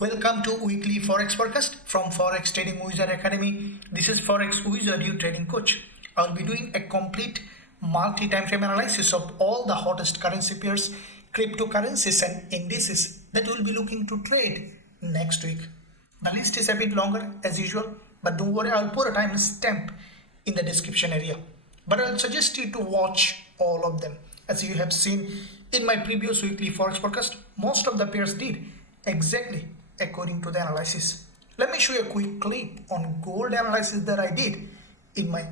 Welcome to weekly Forex forecast from Forex Trading Wizard Academy. This is Forex Wizard, your trading coach. I'll be doing a complete multi-time frame analysis of all the hottest currency pairs, cryptocurrencies and indices that we'll be looking to trade next week. The list is a bit longer as usual, but don't worry, I'll put a time stamp in the description area. But I'll suggest you to watch all of them. As you have seen in my previous weekly Forex forecast, most of the pairs did exactly according to the analysis. Let me show you a quick clip on gold analysis that I did in my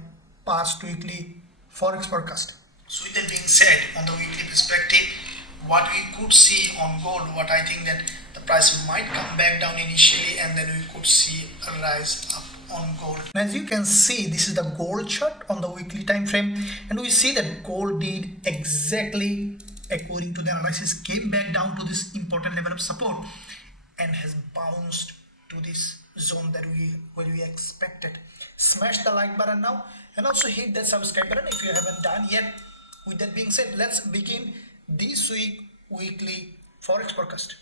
past weekly Forex forecast. So with that being said, on the weekly perspective, what we could see on gold, what I think that the price might come back down initially and then we could see a rise up on gold. And as you can see, this is the gold chart on the weekly time frame, and we see that gold did exactly according to the analysis, came back down to this important level of support and has bounced to this zone that we expected. Smash the like button now and also hit that subscribe button if you haven't done yet. With that being said, let's begin this weekly Forex forecast.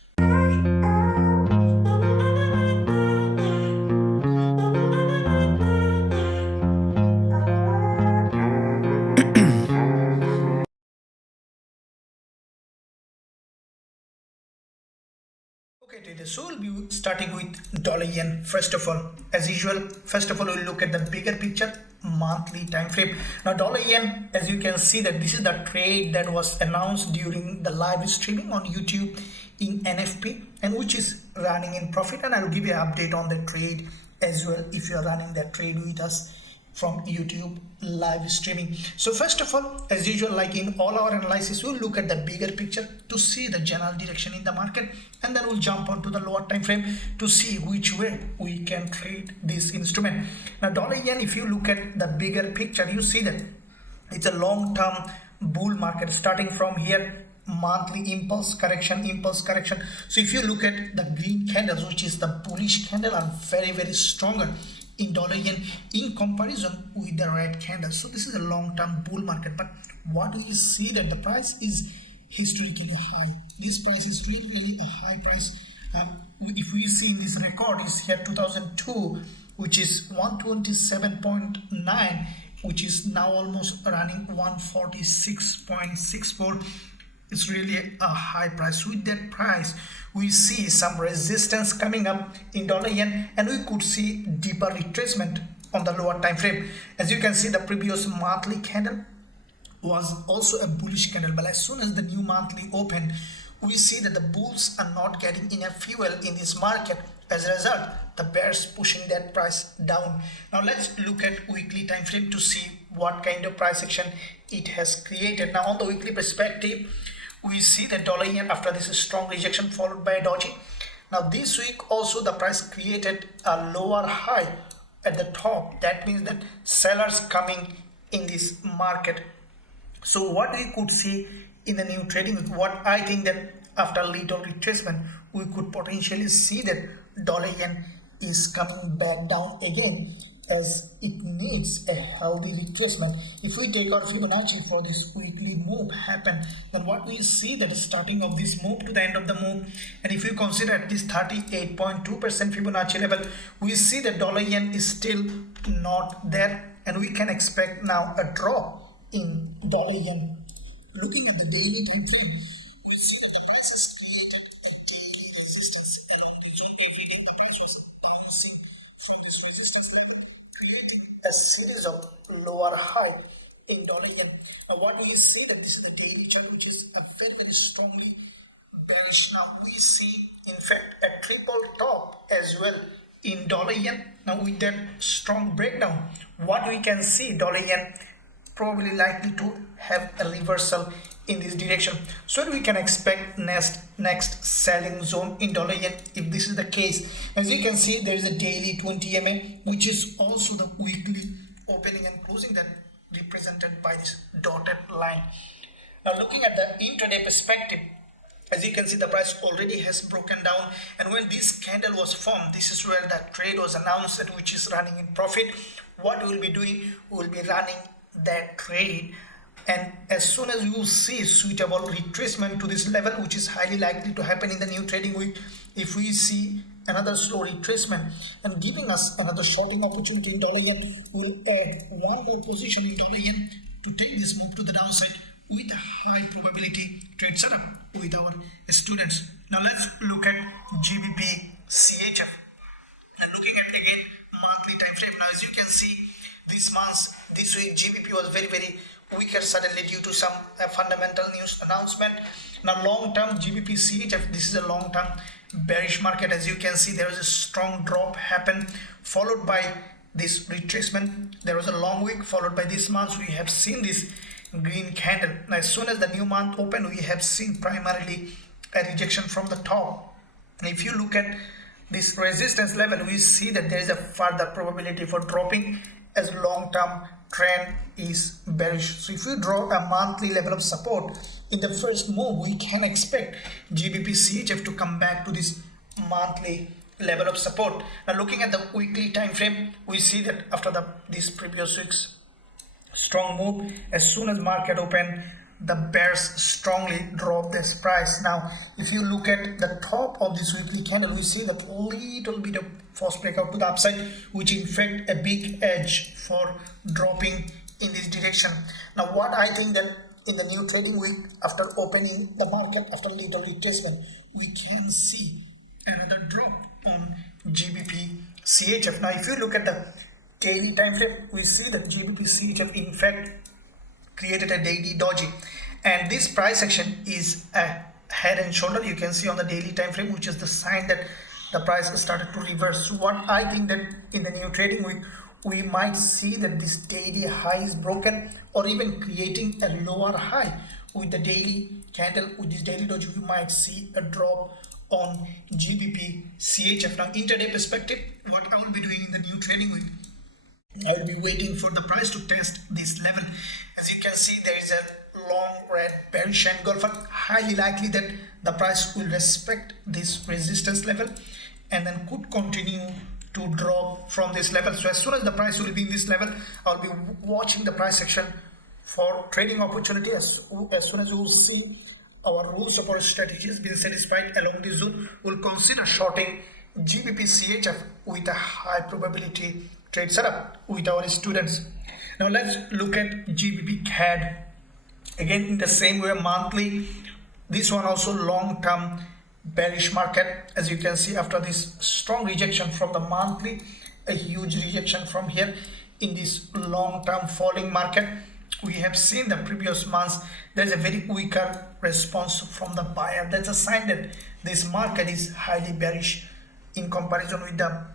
Okay, traders, so we'll be starting with dollar yen. First of all, as usual, we'll look at the bigger picture, monthly time frame. Now dollar yen, as you can see that this is the trade that was announced during the live streaming on YouTube in NFP and which is running in profit, and I'll give you an update on the trade as well if you are running that trade with us from YouTube live streaming. So first of all, as usual, like in all our analysis, we'll look at the bigger picture to see the general direction in the market, and then we'll jump onto the lower time frame to see which way we can trade this instrument. Now dollar yen, if you look at the bigger picture, you see that it's a long-term bull market starting from here, monthly impulse correction. So if you look at the green candles, which is the bullish candle, are very stronger in dollar yen in comparison with the red candle. So this is a long-term bull market, but what do you see that the price is historically high. This price is really a high price. If we see in this record is here 2002, which is 127.9, which is now almost running 146.64. It's really a high price. With that price, we see some resistance coming up in dollar yen, and we could see deeper retracement on the lower time frame. As you can see, the previous monthly candle was also a bullish candle, but as soon as the new monthly opened, we see that the bulls are not getting enough fuel in this market. As a result, the bears pushing that price down. Now let's look at weekly time frame to see what kind of price action it has created. Now on the weekly perspective, we see that dollar yen, after this strong rejection followed by a doji. Now this week also the price created a lower high at the top. That means that sellers coming in this market. So what we could see in the new trading, what I think that after little retracement, we could potentially see that dollar yen is coming back down again, as it needs a healthy retracement. If we take our Fibonacci for this weekly move happen, then what we see that is starting of this move to the end of the move, and if you consider at this 38.2% Fibonacci level, we see that dollar yen is still not there, and we can expect now a drop in dollar yen. Looking at the daily time frame, we see that the price is creating a resistance around the zone by hitting the price was bouncing from this resistance level, creating a series of lower high in dollar yen. Now what we see that this is the daily chart, which is a very strongly bearish. Now we see in fact a triple top as well in dollar yen. Now with that strong breakdown, what we can see, dollar yen probably likely to have a reversal in this direction. So we can expect next selling zone in dollar yen if this is the case. As you can see, there is a daily 20 MA, which is also the weekly opening and closing, that represented by this dotted line. Now looking at the intraday perspective, as you can see, the price already has broken down, and when this candle was formed, this is where the trade was announced, which is running in profit. What we will be doing, we will be running that trade, and as soon as you see suitable retracement to this level, which is highly likely to happen in the new trading week, if we see another slow retracement and giving us another shorting opportunity in dollar yen, we'll add one more position in dollar yen to take this move to the downside with a high probability trade setup with our students. Now let's look at GBPCHF and looking at again monthly time frame. Now as you can see, this week GBP was very weaker suddenly due to some fundamental news announcement. Now long term GBPCHF, this is a long term bearish market. As you can see, there was a strong drop happen followed by this retracement. There was a long week followed by this month we have seen this green candle. Now as soon as the new month opened, we have seen primarily a rejection from the top. And if you look at this resistance level, we see that there is a further probability for dropping as long-term trend is bearish. So if you draw a monthly level of support in the first move, we can expect GBPCHF to come back to this monthly level of support. Now looking at the weekly time frame, we see that after this previous week's strong move, as soon as market open, the bears strongly drop this price. Now if you look at the top of this weekly candle, we see that little bit of false breakout to the upside, which in fact a big edge for dropping in this direction. Now what I think that in the new trading week, after opening the market after little retracement, we can see another drop on GBPCHF. Now if you look at the daily time frame, we see that GBPCHF in fact created a daily doji, and this price action is a head and shoulder. You can see on the daily time frame, which is the sign that the price started to reverse. So what I think that in the new trading week, we might see that this daily high is broken or even creating a lower high with the daily candle. With this daily doji, we might see a drop on GBPCHF. Now intraday perspective, what I will be doing in the new trading week, I will be waiting for the price to test this level. As you can see, there is a long red bearish engulfer, highly likely that the price will respect this resistance level and then could continue to drop from this level. So as soon as the price will be in this level, I'll be watching the price action for trading opportunity. As soon as you will see our rules of our strategy has been satisfied along this zone, we'll consider shorting GBPCHF with a high probability trade setup with our students. Now let's look at GBPCAD. Again in the same way, monthly, this one also long-term bearish market. As you can see, after this strong rejection from the monthly, a huge rejection from here in this long-term falling market, we have seen the previous months there's a very weaker response from the buyer. That's a sign that this market is highly bearish in comparison with the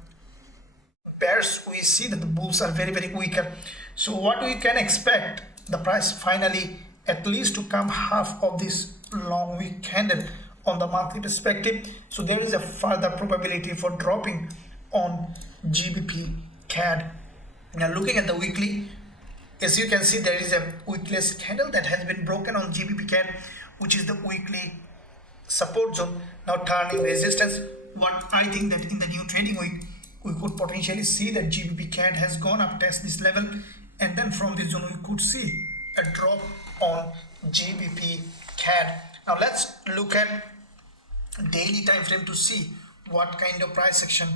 bears. We see that the bulls are very weaker. So what we can expect, the price finally at least to come half of this long week candle on the monthly perspective. So there is a further probability for dropping on GBPCAD. Now looking at the weekly, as you can see, there is a wickless candle that has been broken on GBPCAD, which is the weekly support zone, now turning resistance. What I think that in the new trading week, we could potentially see that GBPCAD has gone up test this level, and then from this zone we could see a drop on GBPCAD. Now let's look at daily time frame to see what kind of price action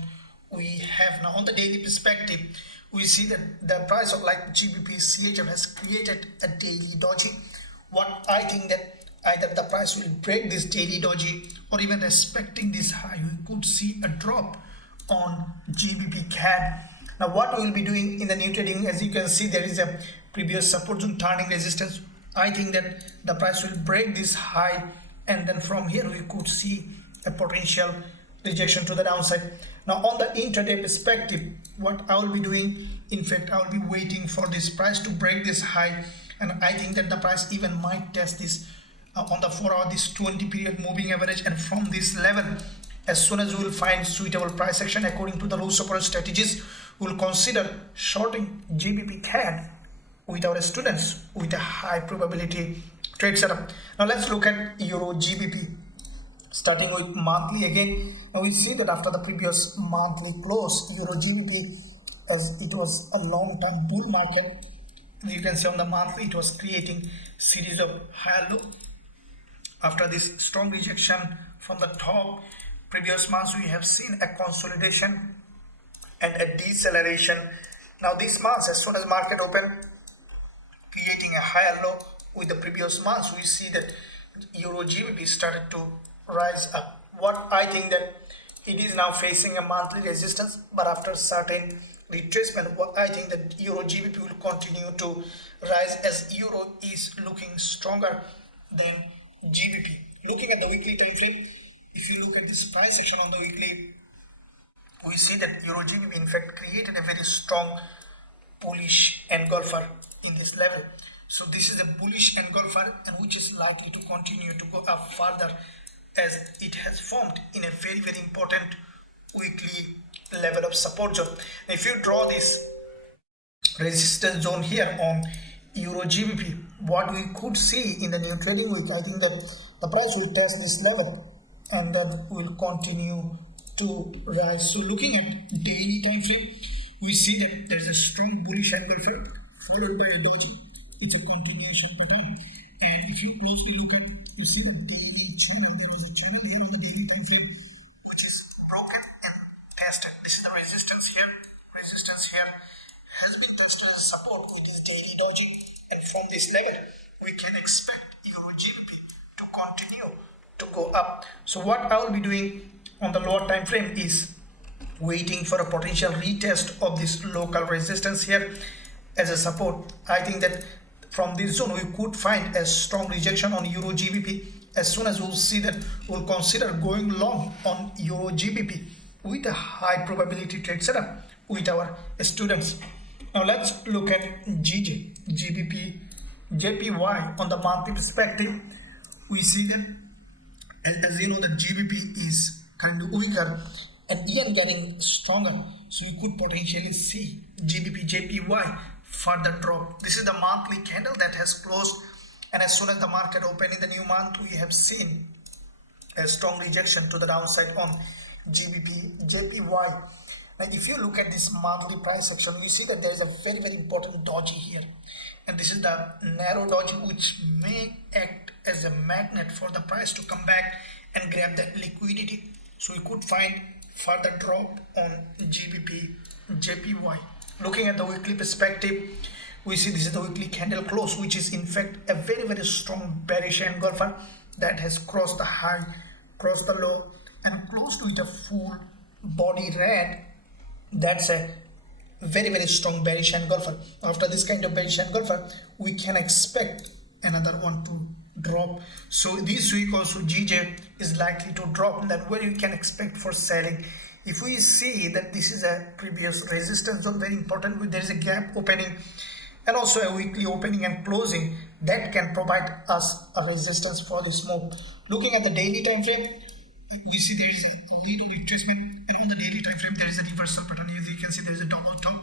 we have. Now on the daily perspective, we see that the price of like GBPCHF has created a daily doji. What I think that either the price will break this daily doji or even respecting this high, we could see a drop on GBPCAD. Now what we will be doing in the new trading, as you can see, there is a previous support zone turning resistance. I think that the price will break this high, and then from here we could see a potential rejection to the downside. Now on the intraday perspective, what I will be doing, in fact I will be waiting for this price to break this high, and I think that the price even might test this on the 4-hour, this 20 period moving average, and from this level, as soon as we will find suitable price action according to the rules of our strategies, we will consider shorting GBPCAD with our students with a high probability trade setup. Now let's look at EURGBP. Starting with monthly again, now we see that after the previous monthly close, EURGBP, as it was a long-term bull market, you can see on the monthly it was creating series of higher low. After this strong rejection from the top, previous months we have seen a consolidation and a deceleration. Now this month, as soon as market open, creating a higher low with the previous months, we see that EURGBP started to rise up. What I think that it is now facing a monthly resistance, but after certain retracement, what I think that EURGBP will continue to rise as euro is looking stronger than GBP. Looking at the weekly time frame, if you look at this price action on the weekly, we see that EURGBP in fact created a very strong bullish engulfer in this level. So this is a bullish engulfer and which is likely to continue to go up further as it has formed in a very important weekly level of support zone. Now, if you draw this resistance zone here on EURGBP, what we could see in the new trading week, I think that the price will test this level and then will continue to rise. So looking at daily time frame, we see that there is a strong bullish engulfer followed by a doji. It's a continuation pattern, and if you closely look at, you see the daily channel. There was a channel here on the daily time frame which is broken and tested. This is the resistance here. Resistance here has been tested as support with this daily doji, and from this level we can expect EURGBP to continue to go up. So what I will be doing on the lower time frame is waiting for a potential retest of this local resistance here as a support. I think that from this zone we could find a strong rejection on EURGBP. As soon as we'll see that, we'll consider going long on EURGBP with a high probability trade setup with our students. Now let's look at GBPJPY on the monthly perspective. We see that as you know that GBP is kind of weaker and yen getting stronger, so you could potentially see GBPJPY further drop. This is the monthly candle that has closed, and as soon as the market opened in the new month, we have seen a strong rejection to the downside on GBPJPY. Now if you look at this monthly price action, you see that there is a very important doji here, and this is the narrow doji which may act as a magnet for the price to come back and grab that liquidity. So we could find further drop on GBPJPY. Looking at the weekly perspective, we see this is the weekly candle close, which is in fact a very strong bearish engulfer that has crossed the high, crossed the low, and closed with a full body red. That's a very strong bearish engulfer. After this kind of bearish engulfer, we can expect another one to drop. So this week also GJ is likely to drop, and then what you can expect for selling. If we see that this is a previous resistance zone, very important, there is a gap opening and also a weekly opening and closing that can provide us a resistance for this move. Looking at the daily time frame, we see there is a little retracement, and on the daily time frame there is a reversal pattern. As you can see, there is a double top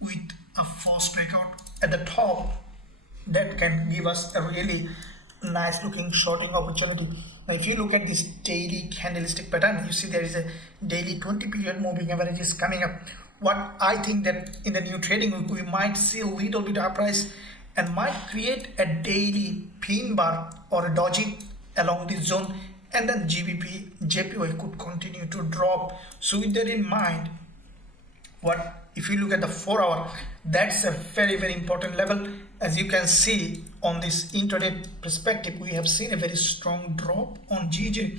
with a false breakout at the top that can give us a really nice looking shorting opportunity. Now if you look at this daily candlestick pattern, you see there is a daily 20 period moving averages coming up. What I think that in the new trading week we might see a little bit of price and might create a daily pin bar or a doji along this zone, and then GBPJPY could continue to drop. So with that in mind, what if you look at the 4 hour, that's a very important level. As you can see on this intraday perspective, we have seen a very strong drop on GJ,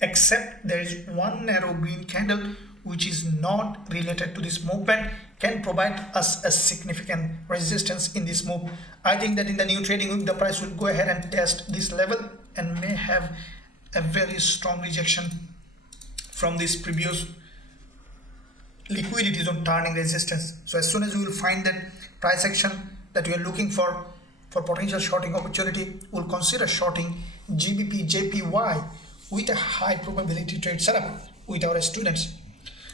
except there is one narrow green candle which is not related to this movement, can provide us a significant resistance in this move. I think that in the new trading week the price will go ahead and test this level and may have a very strong rejection from this previous liquidity zone turning resistance. So as soon as we will find that price action that we are looking for potential shorting opportunity, we'll consider shorting GBPJPY with a high probability trade setup with our students.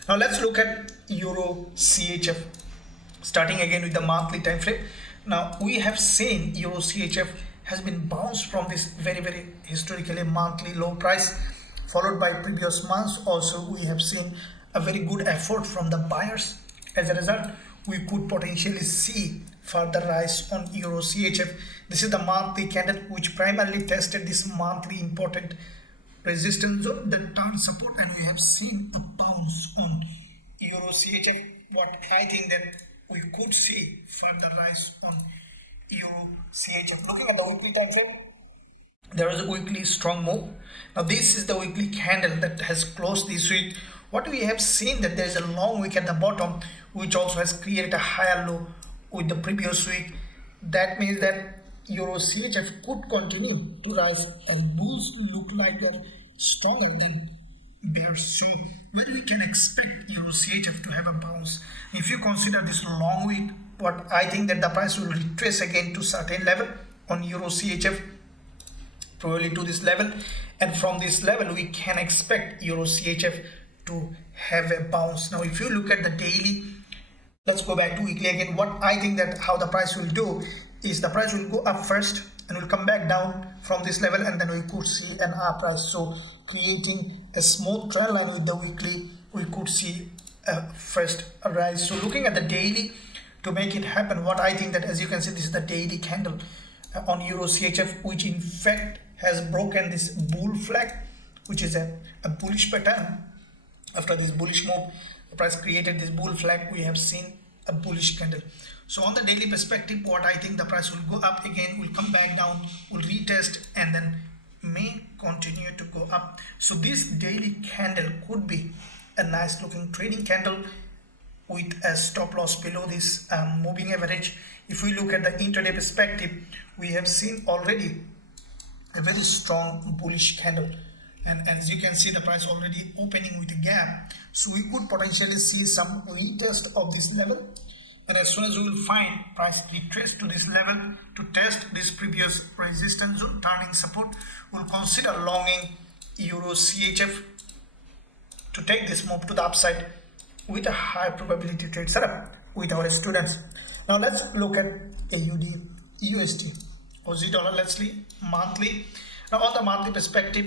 Now let's look at EURCHF, starting again with the monthly time frame. Now we have seen EURCHF has been bounced from this very historically monthly low price, followed by previous months. Also we have seen a very good effort from the buyers. As a result, we could potentially see further rise on EURCHF. This is the monthly candle which primarily tested this monthly important resistance zone that turn support, and we have seen a bounce on EURCHF. What I think that we could see further rise on EURCHF. Looking at the weekly time frame, there is a weekly strong move. Now this is the weekly candle that has closed this week. What we have seen that there is a long wick at the bottom, which also has created a higher low with the previous week. That means that EURCHF could continue to rise, and bulls look like they're stronger than bears. So when we can expect EURCHF to have a bounce? If you consider this long wick, what I think that the price will retrace again to certain level on EURCHF, probably to this level, and from this level we can expect EURCHF to have a bounce. Now if you look at the daily, let's go back to weekly again. What I think that how the price will do is the price will go up first and will come back down from this level, and then we could see an up rise, so creating a smooth trend line with the weekly. We could see a first rise. So looking at the daily to make it happen, what I think that, as you can see, this is the daily candle on EURCHF, which in fact has broken this bull flag, which is a bullish pattern. After this bullish move, the price created this bull flag. We have seen a bullish candle. So on the daily perspective, what I think the price will go up again, will come back down, will retest, and then may continue to go up. So this daily candle could be a nice looking trading candle with a stop loss below this moving average. If we look at the intraday perspective, we have seen already a very strong bullish candle, and as you can see, the price already opening with a gap. So we could potentially see some retest of this level, and as soon as we will find price retrace to this level to test this previous resistance zone turning support, we'll consider longing EURCHF to take this move to the upside with a high probability trade setup with our students. Now let's look at AUD USD Aussie dollar. Let's see monthly. Now on the monthly perspective,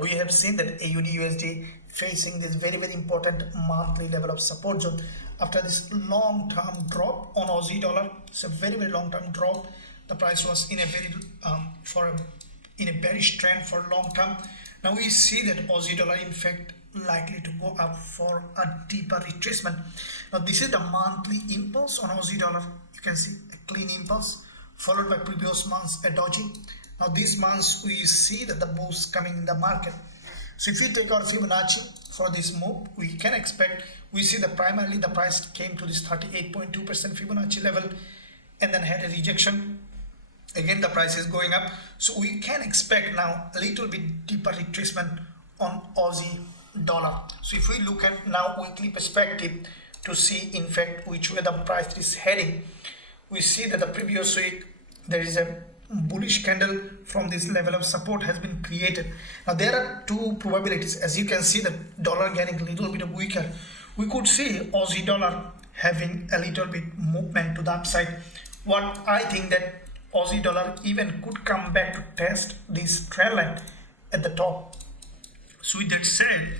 we have seen that AUD USD facing this very important monthly level of support zone after this long-term drop on Aussie dollar. It's a very long-term drop. The price was in a very in a bearish trend for long term. Now we see that Aussie dollar in fact likely to go up for a deeper retracement. Now this is the monthly impulse on Aussie dollar. You can see a clean impulse followed by previous months a doji. Now this month we see that the bulls coming in the market. So if you take our Fibonacci for this move, we can expect, we see that primarily the price came to this 38.2% Fibonacci level and then had a rejection. Again the price is going up, so we can expect now a little bit deeper retracement on Aussie dollar. So if we look at now weekly perspective to see in fact which way the price is heading, we see that the previous week there is a bullish candle from this level of support has been created. Now there are two probabilities. As you can see, the dollar getting a little bit weaker, we could see Aussie dollar having a little bit movement to the upside. What I think that Aussie dollar even could come back to test this trend line at the top. So with that said,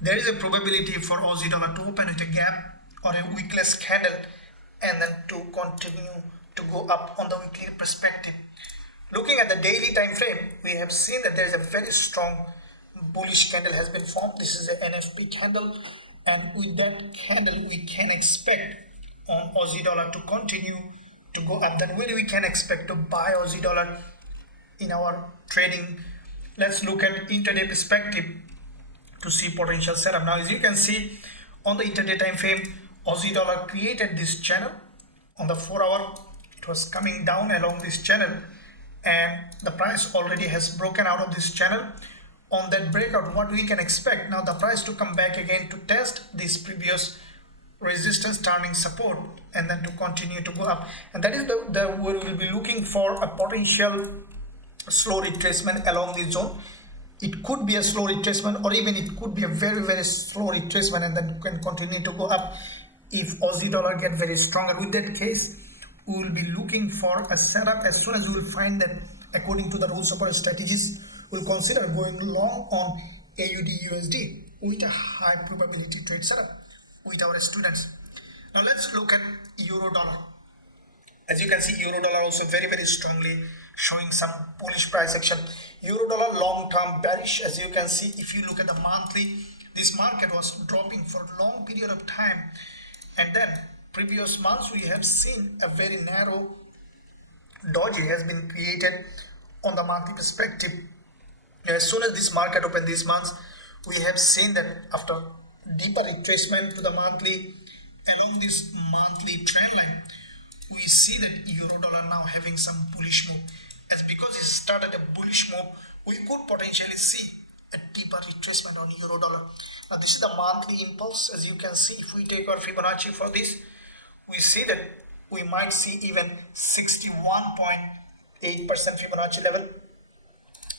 there is a probability for Aussie dollar to open with a gap or a wickless candle and then to continue to go up on the weekly perspective. Looking at the daily time frame, we have seen that there is a very strong bullish candle has been formed. This is an NFP candle, and with that candle we can expect on Aussie dollar to continue to go up. Then when we can expect to buy Aussie dollar in our trading. Let's look at intraday perspective to see potential setup. Now as you can see on the intraday time frame, Aussie dollar created this channel on the 4 hour. It was coming down along this channel and the price already has broken out of this channel. On that breakout, what we can expect now, the price to come back again to test this previous resistance turning support and then to continue to go up, and that is the where we will be looking for a potential slow retracement along this zone. It could be a slow retracement or even it could be a very slow retracement and then can continue to go up if Aussie dollar get very stronger. With that case, we will be looking for a setup. As soon as we will find that according to the rules of our strategies, we'll consider going long on AUDUSD with a high probability trade setup with our students. Now let's look at euro dollar. As you can see, euro dollar also very strongly showing some bullish price action. Euro dollar long term bearish. As you can see, if you look at the monthly, this market was dropping for a long period of time, and then previous months we have seen a very narrow doji has been created on the monthly perspective. As soon as this market opened this month, we have seen that after deeper retracement to the monthly along this monthly trend line, we see that euro dollar now having some bullish move. As because it started a bullish move, we could potentially see a deeper retracement on euro dollar. Now this is the monthly impulse. As you can see, if we take our Fibonacci for this, we see that we might see even 61.8% Fibonacci level,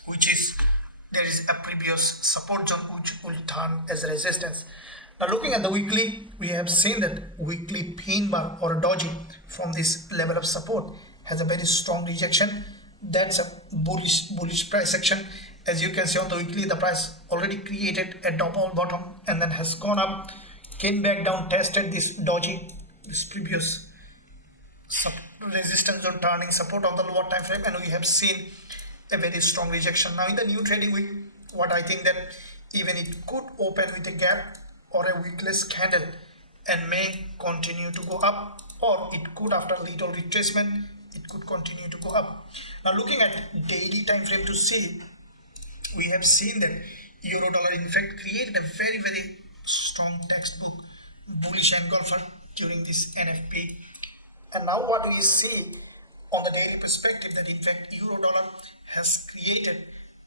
which is there is a previous support zone which will turn as a resistance. Now looking at the weekly, we have seen that weekly pin bar or a doji from this level of support has a very strong rejection. That's a bullish price action. As you can see on the weekly, the price already created a double bottom and then has gone up, came back down, tested this doji, this previous resistance zone turning support on the lower time frame, and we have seen a very strong rejection. Now in the new trading week, what I think that even it could open with a gap or a wickless candle and may continue to go up, or it could, after little retracement, it could continue to go up. Now looking at daily time frame to see, we have seen that euro dollar in fact created a very strong textbook bullish engulfer during this NFP. And now what we see on the daily perspective, that in fact euro dollar has created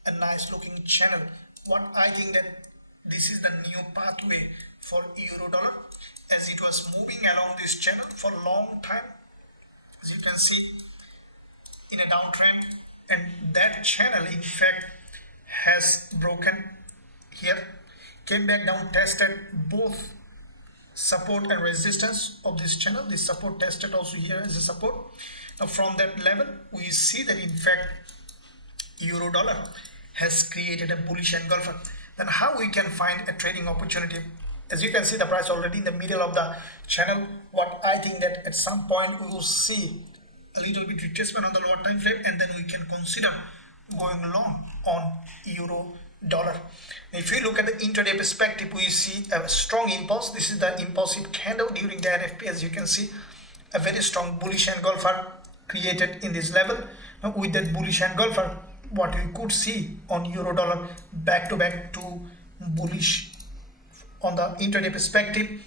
a nice looking channel. What I think that this is the new pathway for euro dollar, as it was moving along this channel for a long time, as you can see, in a downtrend, and that channel in fact has broken here, came back down, tested both support and resistance of this channel. This support tested also here as a support. Now from that level, we see that in fact euro dollar has created a bullish engulfer. Then how we can find a trading opportunity? As you can see, the price already in the middle of the channel. What I think that at some point we will see a little bit retracement on the lower time frame, and then we can consider going long on euro dollar. If you look at the intraday perspective, we see a strong impulse. This is the impulsive candle during the NFP. As you can see, a very strong bullish engulfer created in this level. Now with that bullish engulfer, what we could see on euro dollar back to back to bullish on the intraday perspective.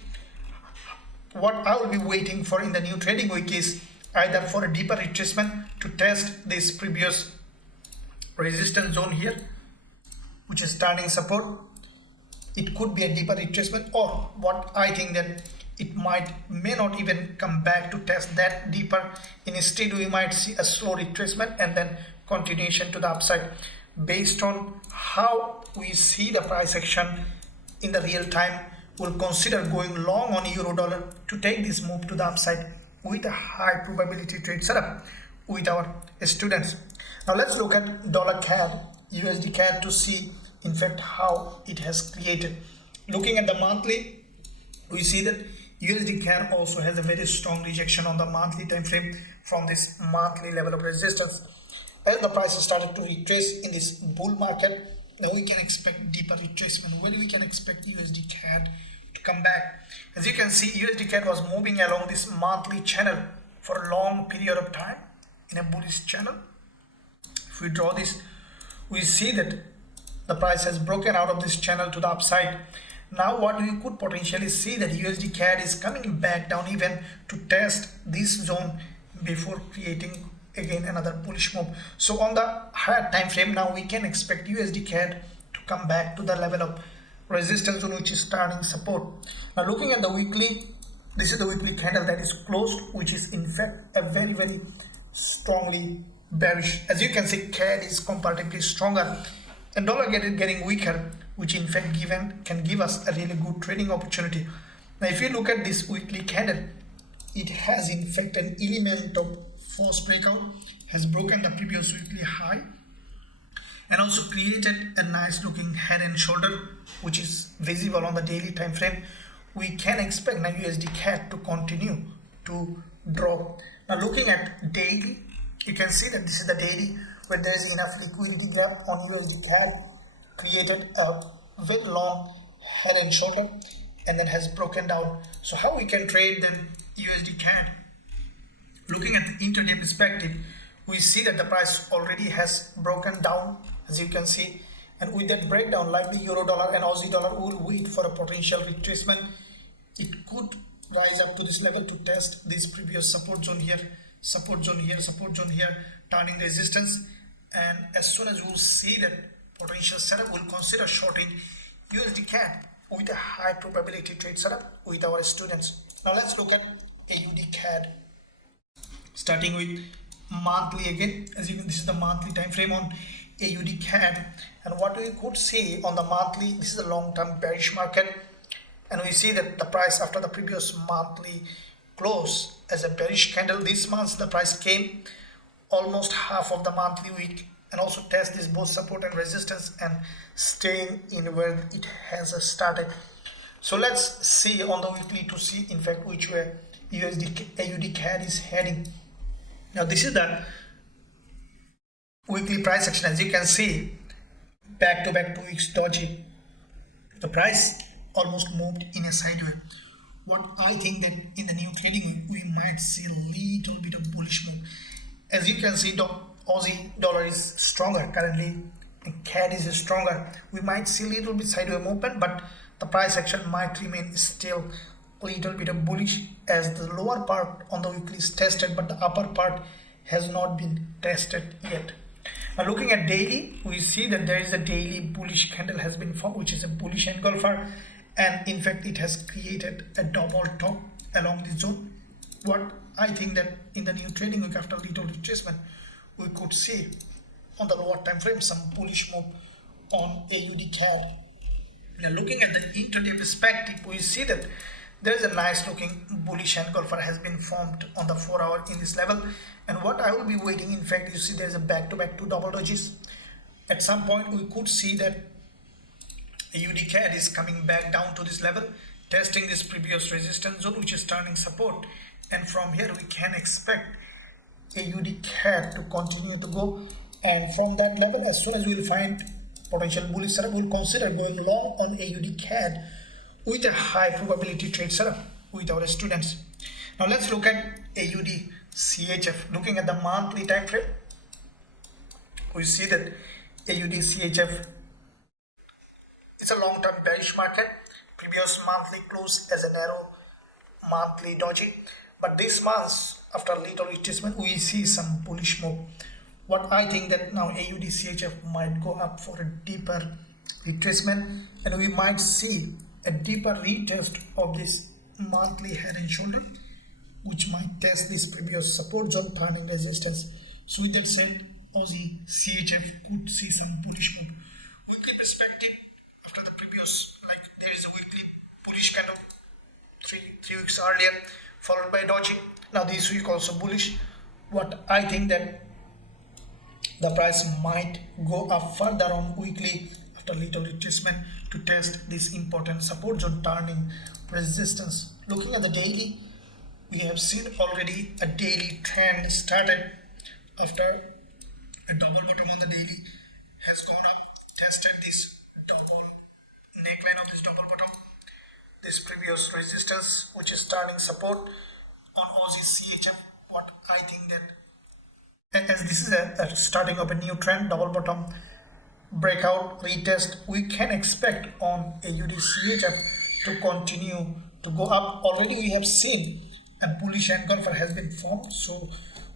What I will be waiting for in the new trading week is either for a deeper retracement to test this previous resistance zone here, which is turning support. It could be a deeper retracement, or what I think that it may not even come back to test that deeper. Instead, we might see a slow retracement and then continuation to the upside. Based on how we see the price action in the real time, we'll consider going long on euro dollar to take this move to the upside with a high probability trade setup with our students. Now let's look at dollar CAD, USD CAD to see in fact how it has created. Looking at the monthly, we see that USD CAD also has a very strong rejection on the monthly time frame from this monthly level of resistance. As the price started to retrace in this bull market, now we can expect deeper retracement. When we can expect USD CAD to come back? As you can see, USD CAD was moving along this monthly channel for a long period of time in a bullish channel. If we draw this, we see that the price has broken out of this channel to the upside. Now what we could potentially see that USD CAD is coming back down even to test this zone before creating again another bullish move. So on the higher time frame, now we can expect USD CAD to come back to the level of resistance zone, which is turning support. Now looking at the weekly, this is the weekly candle that is closed, which is in fact a very strongly bearish. As you can see, CAD is comparatively stronger and dollar getting weaker, which in fact can give us a really good trading opportunity. Now if you look at this weekly candle, it has in fact an element of false breakout, has broken the previous weekly high and also created a nice looking head and shoulder, which is visible on the daily time frame. We can expect now USD CAD to continue to drop. Now looking at daily, You can see that this is the daily where there is enough liquidity gap on USDCAD, created a very long head and shoulder, and then has broken down. So how we can trade then USDCAD? Looking at the intraday perspective, we see that the price already has broken down, as you can see, and with that breakdown, likely euro dollar and Aussie dollar will wait for a potential retracement. It could rise up to this level to test this previous support zone here, support zone here, support zone here, turning resistance. And as soon as we will see that potential setup, we'll consider shorting USDCAD with a high probability trade setup with our students. Now let's look at AUDCAD, starting with monthly again. As you can, this is the monthly time frame on AUDCAD, and what we could see on the monthly, this is a long-term bearish market, and we see that the price after the previous monthly close as a bearish candle, this month the price came almost half of the monthly week and also test this both support and resistance and staying in where it has started. So let's see on the weekly to see in fact which way AUDCAD is heading. Now this is the weekly price action. As you can see, back to back 2 weeks dodgy, the price almost moved in a sideway. What I think that in the new trading week we might see a little bit of bullish move. As you can see, the Aussie dollar is stronger currently and CAD is stronger. We might see a little bit sideway movement, but the price action might remain still a little bit of bullish, as the lower part on the weekly is tested but the upper part has not been tested yet. Now looking at daily, we see that there is a daily bullish candle has been formed, which is a bullish engulfer, and in fact it has created a double top along this zone. What I think that in the new trading week after little retracement, we could see on the lower time frame some bullish move on AUDCAD. Now looking at the intraday perspective, we see that there is a nice looking bullish engulfer has been formed on the 4 hour in this level, and what I will be waiting, in fact you see there is a back to back 2 double dojis. At some point we could see that AUDCAD is coming back down to this level, testing this previous resistance zone which is turning support, and from here we can expect AUDCAD to continue to go, and from that level as soon as we will find potential bullish setup, we will consider going long on AUDCAD with a high probability trade setup with our students. Now let's look at AUDCHF. Looking at the monthly time frame, we see that AUDCHF is a long-term bearish market. Previous monthly close as a narrow monthly doji, but this month after little retracement we see some bullish move. What I think that now AUDCHF might go up for a deeper retracement, and we might see a deeper retest of this monthly head and shoulder, which might test this previous support zone, turning resistance. So with that said, Aussie CHF could see some bullish move. Weekly perspective, after the previous, like there is a weekly bullish candle three weeks earlier, followed by doji. Now this week also bullish. What I think that the price might go up further on weekly after little retracement to test this important support zone, turning resistance. Looking at the daily, we have seen already a daily trend started after a double bottom on the daily has gone up, tested this double neckline of this double bottom, this previous resistance which is turning support on Aussie CHF. What I think that as this is a starting of a new trend, double bottom breakout retest, we can expect on AUDCHF to continue to go up. Already we have seen a bullish engulfer has been formed. So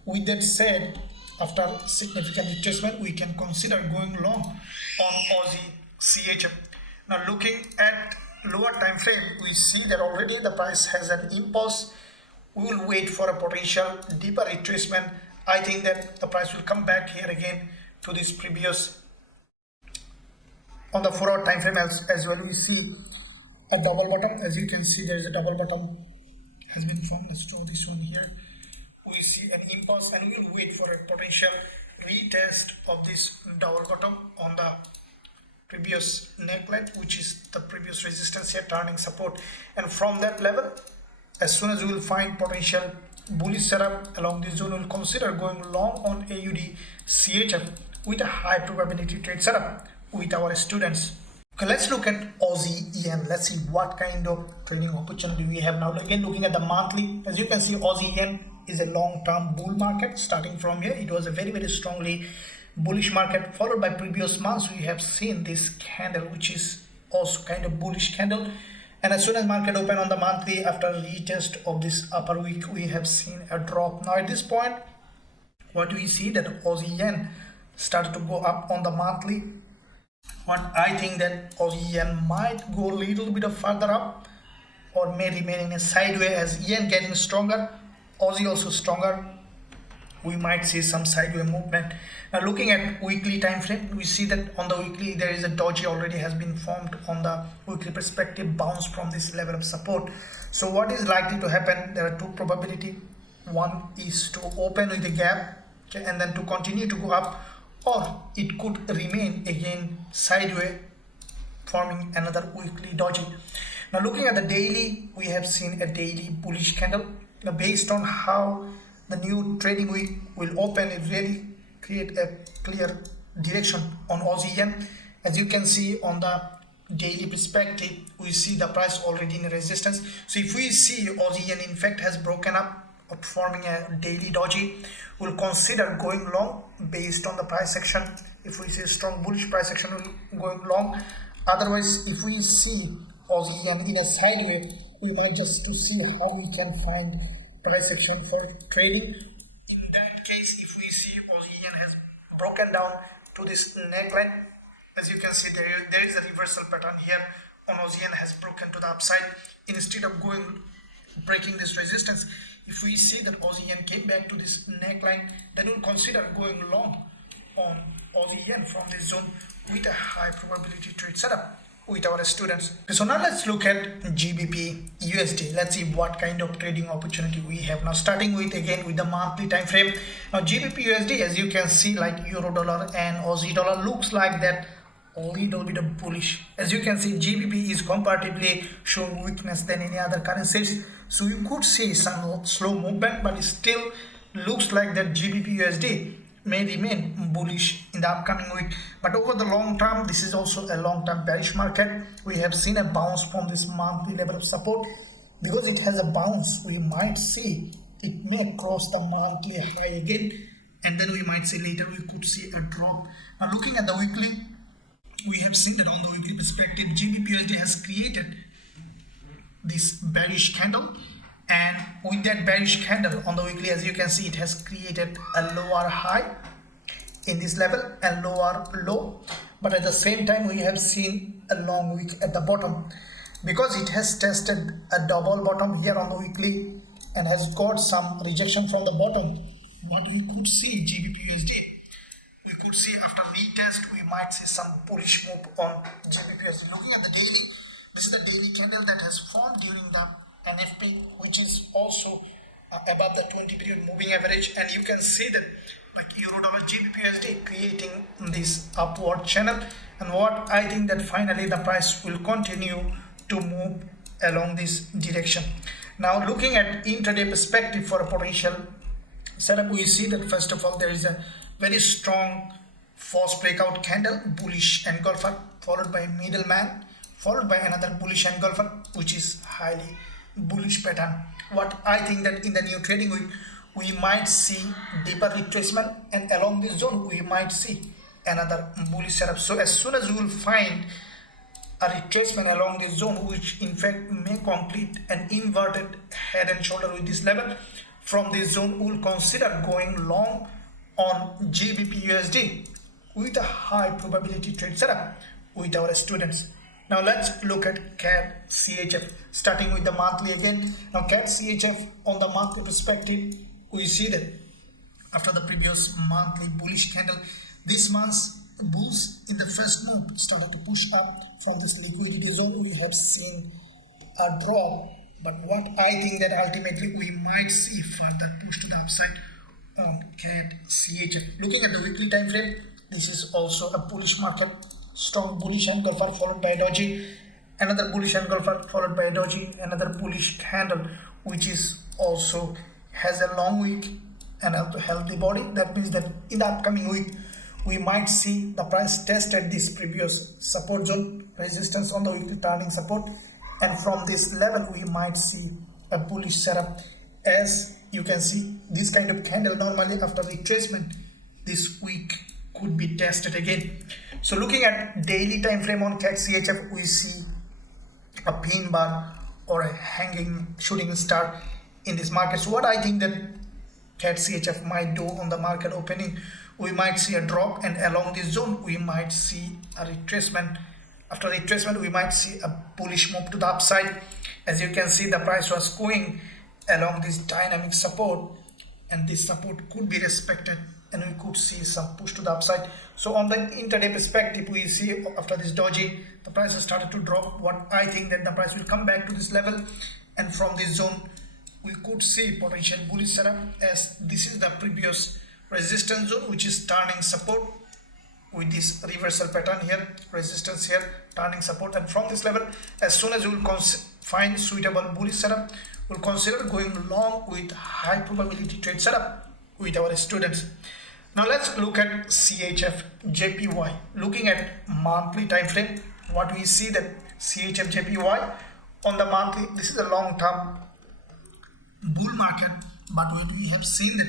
with that said, after significant retracement we can consider going long on Aussie CHF. Now looking at lower time frame, we see that already the price has an impulse. We will wait for a potential deeper retracement. I think that the price will come back here again to this previous on the 4 hour time frame as well. We see a double bottom. As you can see, there is a double bottom has been formed. Let's draw this one here. We see an impulse and we will wait for a potential retest of this double bottom on the previous neckline, which is the previous resistance here, turning support, and from that level as soon as we will find potential bullish setup along this zone, will consider going long on AUDCHF with a high probability trade setup with our students. Okay, let's look at Aussie yen. Let's see what kind of trading opportunity we have now. Again, looking at the monthly, as you can see, Aussie yen is a long-term bull market. Starting from here, it was a very strongly bullish market, followed by previous months we have seen this candle, which is also kind of bullish candle. And as soon as market open on the monthly, after retest of this upper week, we have seen a drop. Now at this point, what we see that Aussie yen started to go up on the monthly. What I think that Aussie yen might go a little bit of further up, or may remain in a sideways. As yen getting stronger, Aussie also stronger, we might see some sideways movement. Now looking at weekly time frame, we see that on the weekly there is a doji already has been formed on the weekly perspective, bounce from this level of support. So what is likely to happen? There are two probability. One is to open with a gap, okay, and then to continue to go up, or it could remain again sideways, forming another weekly doji. Now looking at the daily, we have seen a daily bullish candle. Now based on how the new trading week will open, it really create a clear direction on Aussie yen. As you can see on the daily perspective, we see the price already in resistance. So if we see Aussie yen in fact has broken up, forming a daily doji, we'll consider going long based on the price action. If we see a strong bullish price action, we'll go long. Otherwise, if we see Aussie yen in a sideways, we might just to see how we can find price action for trading. In that case, if we see Aussie yen has broken down to this neckline, as you can see there is a reversal pattern here on Aussie yen has broken to the upside. Instead of breaking this resistance, if we see that Aussie yen came back to this neckline, then we'll consider going long on Aussie yen from this zone with a high probability trade setup with our students. So now let's look at GBPUSD. Let's see what kind of trading opportunity we have now, starting with again with the monthly time frame. Now GBPUSD, as you can see, like euro dollar and Aussie dollar, looks like that a little bit of bullish. As you can see, GBP is comparatively showing weakness than any other currencies, so you could see some slow movement, but it still looks like that GBPUSD may remain bullish in the upcoming week. But over the long term, this is also a long-term bearish market. We have seen a bounce from this monthly level of support. Because it has a bounce, we might see it may cross the monthly high again, and then we might see later we could see a drop. Now looking at the weekly, we have seen that on the weekly perspective, GBPUSD has created this bearish candle, and with that bearish candle on the weekly, as you can see, it has created a lower high in this level and lower low. But at the same time, we have seen a long wick at the bottom, because it has tested a double bottom here on the weekly and has got some rejection from the bottom. What we could see GBPUSD, we could see after retest, we might see some bullish move on GBPUSD. Looking at the daily, this is the daily candle that has formed during the NFP, which is also above the 20-period moving average, and you can see that like euro dollar GBPUSD creating this upward channel. And what I think that finally the price will continue to move along this direction. Now looking at intraday perspective for a potential setup, we see that first of all there is a very strong false breakout candle, bullish engulfer, followed by middleman, followed by another bullish engulfer, which is highly bullish pattern. What I think that in the new trading week, we might see deeper retracement, and along this zone we might see another bullish setup. So as soon as we will find a retracement along this zone, which in fact may complete an inverted head and shoulder with this level, from this zone we will consider going long on GBPUSD with a high probability trade setup with our students. Now let's look at CADCHF, starting with the monthly again. Now CADCHF on the monthly perspective, we see that after the previous monthly bullish candle, this month's bulls in the first move started to push up from this liquidity zone. We have seen a drop, but what I think that ultimately we might see further push to the upside on CADCHF. Looking at the weekly time frame, this is also a bullish market. Strong bullish engulfer followed by a doji, another bullish engulfer followed by a doji, another bullish candle, which is also has a long wick and a healthy body. That means that in the upcoming week we might see the price tested this previous support zone resistance on the weekly turning support, and from this level we might see a bullish setup. As you can see, this kind of candle normally after retracement this week could be tested again. So looking at daily time frame on CADCHF, we see a pin bar or a hanging shooting star in this market. So what I think that CADCHF might do on the market opening, we might see a drop, and along this zone we might see a retracement. After retracement we might see a bullish move to the upside. As you can see, the price was going along this dynamic support, and this support could be respected and we could see some push to the upside. So on the intraday perspective, we see after this doji the price has started to drop. What I think that the price will come back to this level, and from this zone we could see potential bullish setup, as this is the previous resistance zone which is turning support with this reversal pattern here, resistance here, turning support, and from this level as soon as you will find suitable bullish setup, we'll consider going long with high probability trade setup with our students. Now let's look at CHFJPY. Looking at monthly time frame, what we see that CHFJPY on the monthly, this is a long term bull market, but what we have seen that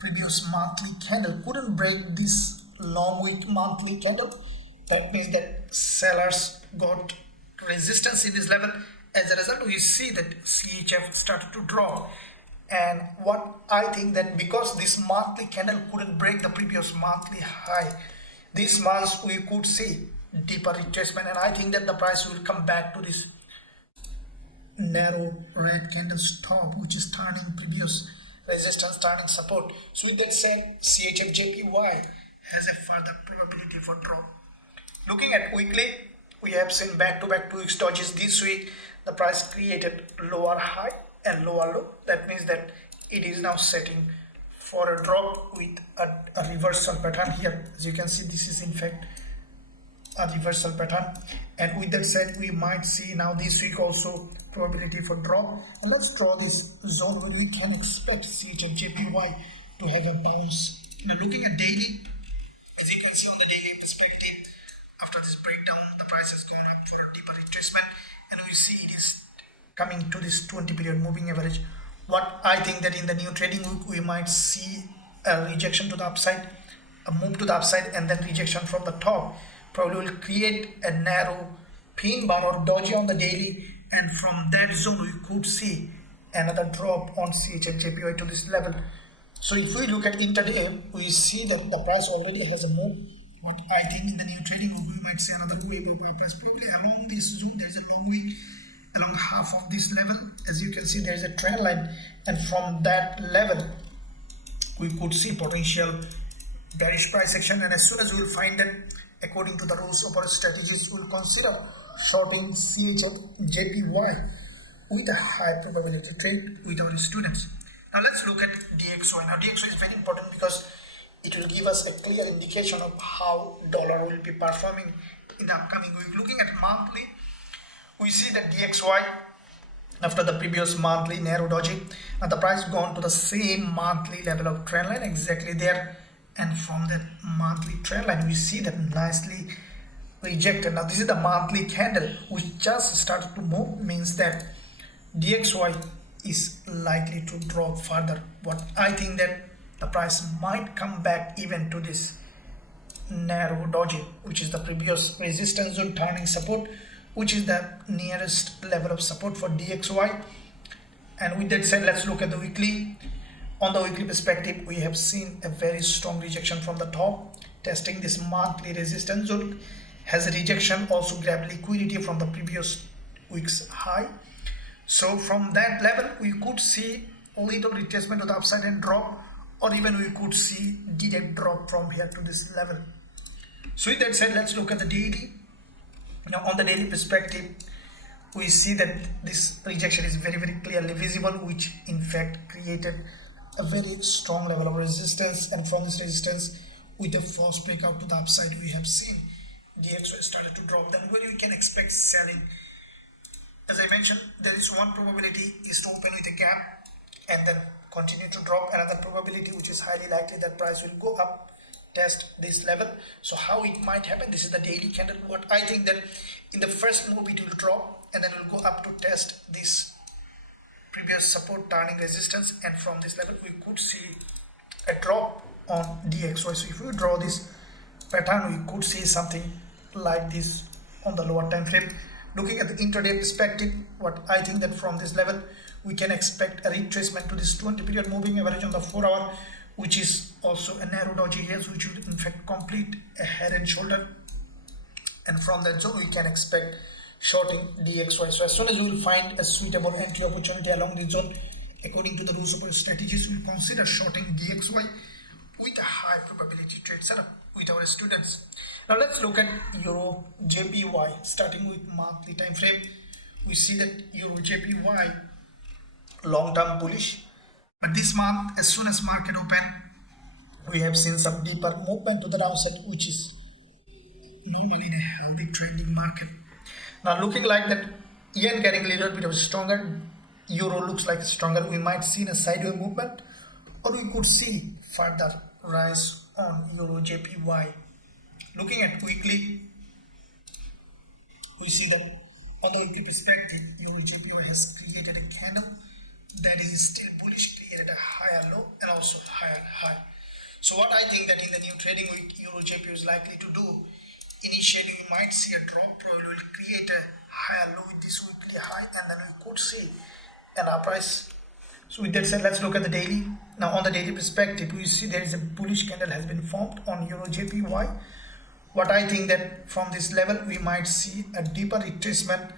previous monthly candle couldn't break this long week monthly candle. That means that sellers got resistance in this level. As a result, we see that CHF started to drop. And what I think that because this monthly candle couldn't break the previous monthly high, this month we could see deeper retracement, and I think that the price will come back to this narrow red candle top which is turning previous resistance, turning support. So with that said, CHFJPY has a further probability for drop. Looking at weekly, we have seen back-to-back 2 weeks dodges. This week the price created lower high and lower low. That means that it is now setting for a drop with a reversal pattern here. As you can see, this is in fact a reversal pattern, and with that said we might see now this week also probability for drop. And let's draw this zone where we can expect CHFJPY to have a bounce. Now looking at daily, as you can see on the daily perspective, after this breakdown the price has gone up for a deeper retracement, and we see it is coming to this 20 period moving average. What I think that in the new trading week we might see a rejection to the upside, a move to the upside, and then rejection from the top probably will create a narrow pin bar or doji on the daily, and from that zone we could see another drop on CHFJPY to this level. So if we look at intraday, we see that the price already has a move. But I think in the new trading week we might see another wave of buy price probably along this zone. There's a long wick along half of this level. As you can see, there's a trend line, and from that level we could see potential bearish price action. And as soon as we will find that, according to the rules of our strategies, we will consider shorting CHFJPY with a high probability trade with our students. Now let's look at DXY. Now DXY is very important because it will give us a clear indication of how dollar will be performing in the upcoming week. Looking at monthly, we see that DXY after the previous monthly narrow doji, and the price gone to the same monthly level of trend line exactly there, and from that monthly trend line we see that nicely rejected. Now this is the monthly candle which just started to move, means that DXY is likely to drop further. What I think that the price might come back even to this narrow doji, which is the previous resistance zone turning support, which is the nearest level of support for DXY. And with that said, let's look at the weekly. On the weekly perspective, we have seen a very strong rejection from the top, testing this monthly resistance zone. Has a rejection, also grabbed liquidity from the previous week's high. So from that level we could see a little retracement to the upside and drop, or even we could see direct drop from here to this level. So with that said, let's look at the daily. Now on the daily perspective, we see that this rejection is very clearly visible, which in fact created a very strong level of resistance, and from this resistance with the first breakout to the upside we have seen DXY started to drop. Then where you can expect selling, as I mentioned, there is one probability is to open with a gap, and then continue to drop. Another probability which is highly likely that price will go up, test this level. So how it might happen, this is the daily candle. What I think that in the first move it will drop and then it will go up to test this previous support turning resistance, and from this level we could see a drop on DXY. So if we draw this pattern, we could see something like this on the lower time frame. Looking at the intraday perspective, what I think that from this level we can expect a retracement to this 20 period moving average on the 4 hour, which is also a narrow doji here, which will in fact complete a head and shoulder, and from that zone we can expect shorting DXY. So as soon as we will find a suitable entry opportunity along this zone, according to the rules of our strategies, we will consider shorting DXY with a high probability trade setup with our students. Now let's look at EURJPY. Starting with monthly time frame, we see that EURJPY long-term bullish, but this month as soon as market open we have seen some deeper movement to the downside, which is normally in a healthy trending market. Now looking like that yen getting a little bit of stronger, euro looks like stronger, we might see a sideways movement, or we could see further rise on EURJPY. Looking at weekly, we see that on the weekly perspective, EURJPY has created a candle that is still bullish, created a higher low and also higher high. So what I think that in the new trading week, EURJPY is likely to do, initially we might see a drop, probably will create a higher low with this weekly high, and then we could see an uprise. So with that said, let's look at the daily. Now on the daily perspective, we see there is a bullish candle has been formed on EURJPY. What I think that from this level we might see a deeper retracement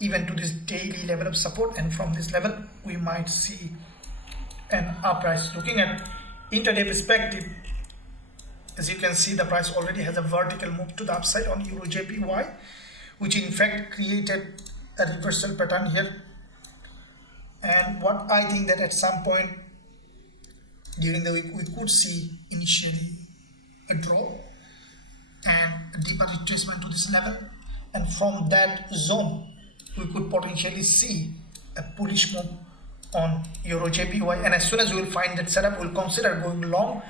even to this daily level of support, and from this level we might see an uprise. Looking at intraday perspective, as you can see, the price already has a vertical move to the upside on EURJPY, which in fact created a reversal pattern here. And what I think that at some point during the week we could see initially a drop and a deeper retracement to this level, and from that zone we could potentially see a bullish move on EURJPY. And as soon as we will find that setup, we will consider going long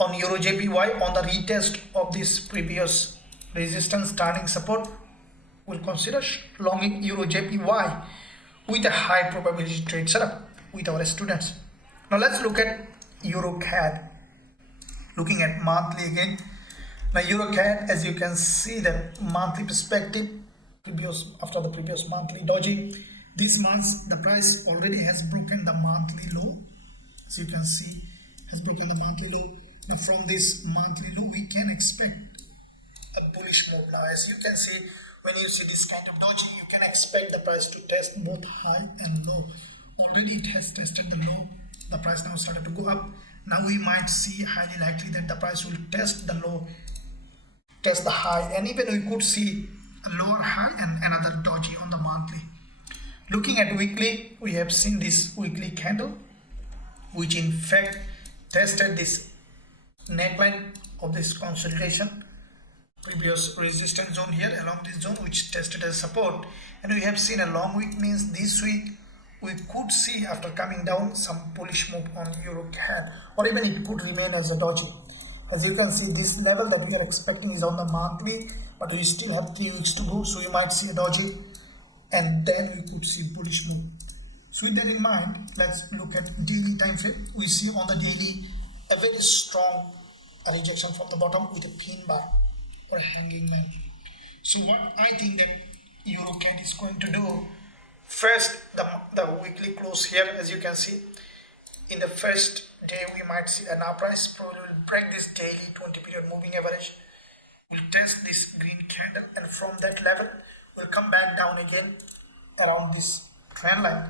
on EURJPY on the retest of this previous resistance turning support. We'll consider longing EURJPY with a high probability trade setup with our students. Now let's look at EURCAD. Looking at monthly again. Now EURCAD, as you can see, the monthly perspective, after the previous monthly doji, this month the price already has broken the monthly low. So you can see has broken the monthly low. Now from this monthly low we can expect a bullish move. Now as you can see, when you see this kind of doji, you can expect the price to test both high and low. Already it has tested the low, the price now started to go up. Now we might see highly likely that the price will test the low, test the high, and even we could see a lower high and another doji on the monthly. Looking at weekly, we have seen this weekly candle which in fact tested this neckline of this consolidation, previous resistance zone here along this zone, which tested as support, and we have seen a long week, means this week we could see after coming down some bullish move on EURCAD, or even it could remain as a doji. As you can see, this level that we are expecting is on the monthly, but we still have 3 weeks to go, so we might see a doji and then we could see bullish move. So with that in mind, let's look at daily time frame. We see on the daily a very strong rejection from the bottom with a pin bar or hanging line. So what I think that EURCAD is going to do, first the weekly close here, as you can see, in the first day we might see an uprise, probably will break this daily 20 period moving average, will test this green candle, and from that level will come back down again around this trend line,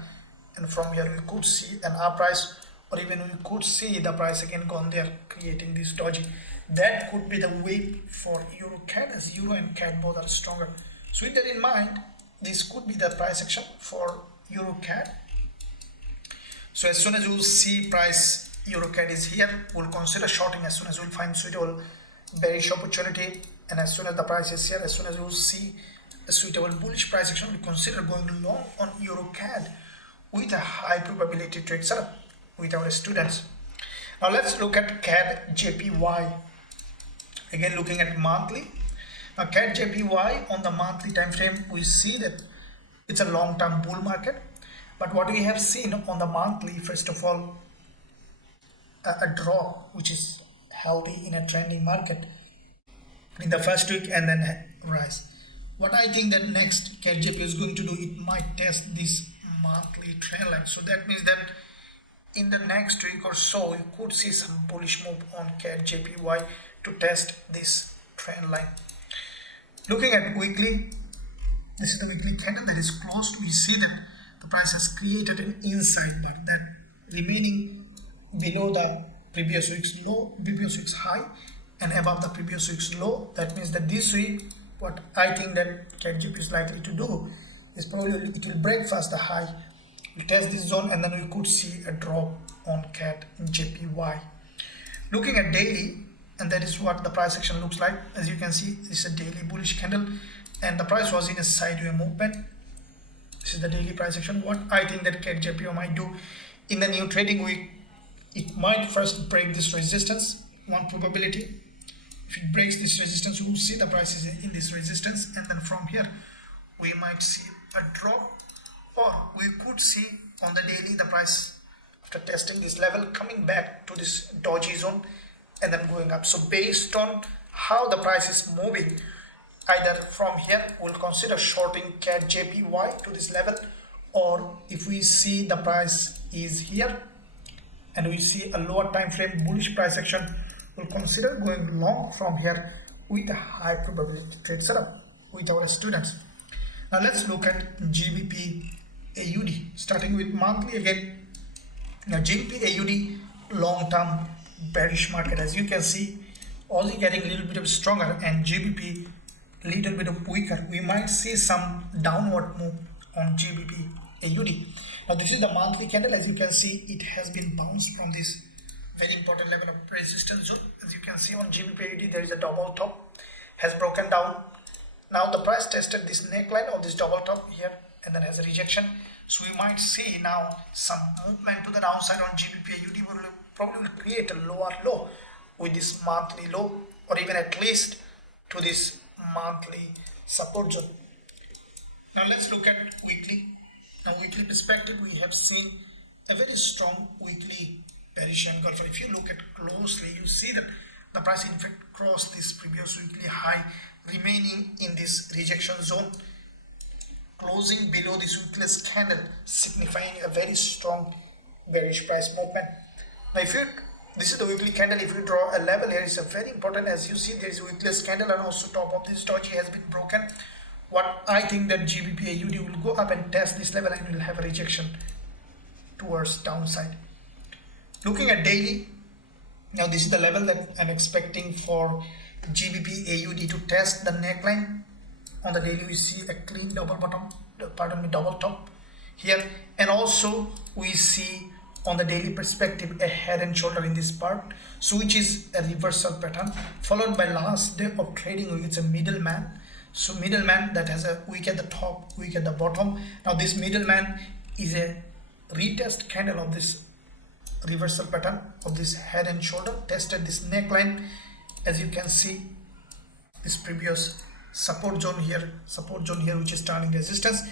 and from here we could see an uprise, or even we could see the price again gone there, creating this doji. That could be the way for EURCAD, as Euro and CAD both are stronger. So with that in mind, this could be the price action for EURCAD. So as soon as you will see price EURCAD is here, we'll consider shorting as soon as we'll find suitable bearish opportunity, and as soon as the price is here, as soon as you will see a suitable bullish price action, we'll consider going long on EURCAD with a high probability trade setup with our students. Now let's look at CADJPY. Again, looking at monthly. Now CADJPY on the monthly time frame, we see that it's a long-term bull market. But what we have seen on the monthly, first of all, a drop which is healthy in a trending market in the first week and then rise. What I think that next CADJPY is going to do, it might test this monthly trend line. So that means that in the next week or so, you could see some bullish move on CADJPY to test this trend line. Looking at weekly, this is the weekly candle that is closed. We see that the price has created an inside bar that remaining below the previous week's low, previous week's high, and above the previous week's low. That means that this week, what I think that CADJPY is likely to do is probably it will break first the high, will test this zone, and then we could see a drop on CADJPY. Looking at daily, and that is what the price action looks like. As you can see, this is a daily bullish candle, and the price was in a sideways movement. This is the daily price action. What I think that CADJPY might do in the new trading week, it might first break this resistance, one probability. If it breaks this resistance, we will see the price is in this resistance, and then from here we might see a drop, or we could see on the daily the price after testing this level coming back to this doji zone and then going up. So based on how the price is moving, either from here we'll consider shorting CADJPY to this level, or if we see the price is here and we see a lower time frame bullish price action, we'll consider going long from here with a high probability trade setup with our students. Now let's look at GBPAUD, starting with monthly again. Now GBPAUD long-term bearish market. As you can see, Aussie getting a little bit of stronger and GBP a little bit of weaker. We might see some downward move on GBPAUD. Now this is the monthly candle. As you can see, it has been bounced from this very important level of resistance zone. As you can see on GBPAUD, there is a double top, has broken down. Now the price tested this neckline of this double top here and then has a rejection. So we might see now some movement to the downside on GBPAUD. Will probably create a lower low with this monthly low, or even at least to this monthly support zone. Now let's look at weekly. Now weekly perspective, we have seen a very strong weekly bearish engulfer. If you look at closely, you see that the price in fact crossed this previous weekly high, remaining in this rejection zone, closing below this weekly's candle, signifying a very strong bearish price movement. Now if you, this is the weekly candle, if you draw a level here, is a very important. As you see, there is a weekly's candle and also top of this doji has been broken. What I think that GBPAUD will go up and test this level and will have a rejection towards downside. Looking at daily, now this is the level that I'm expecting for GBPAUD to test the neckline. On the daily we see a clean double bottom, double top here, and also we see on the daily perspective a head and shoulder in this part, so which is a reversal pattern followed by last day of trading week. It's a middleman, so middleman that has a wick at the top, wick at the bottom. Now this middleman is a retest candle of this reversal pattern of this head and shoulder, tested this neckline. As you can see, this previous support zone here, which is turning resistance,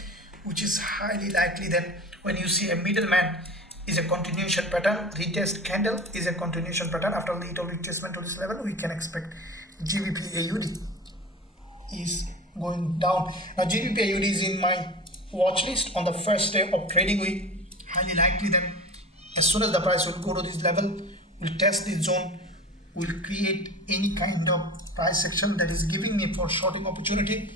which is highly likely then when you see a middleman is a continuation pattern, retest candle is a continuation pattern. After little retracement to this level, we can expect GBPAUD is going down. Now GBPAUD is in my watch list on the first day of trading week. Highly likely then as soon as the price will go to this level, will test this zone, will create any kind of price action that is giving me for shorting opportunity.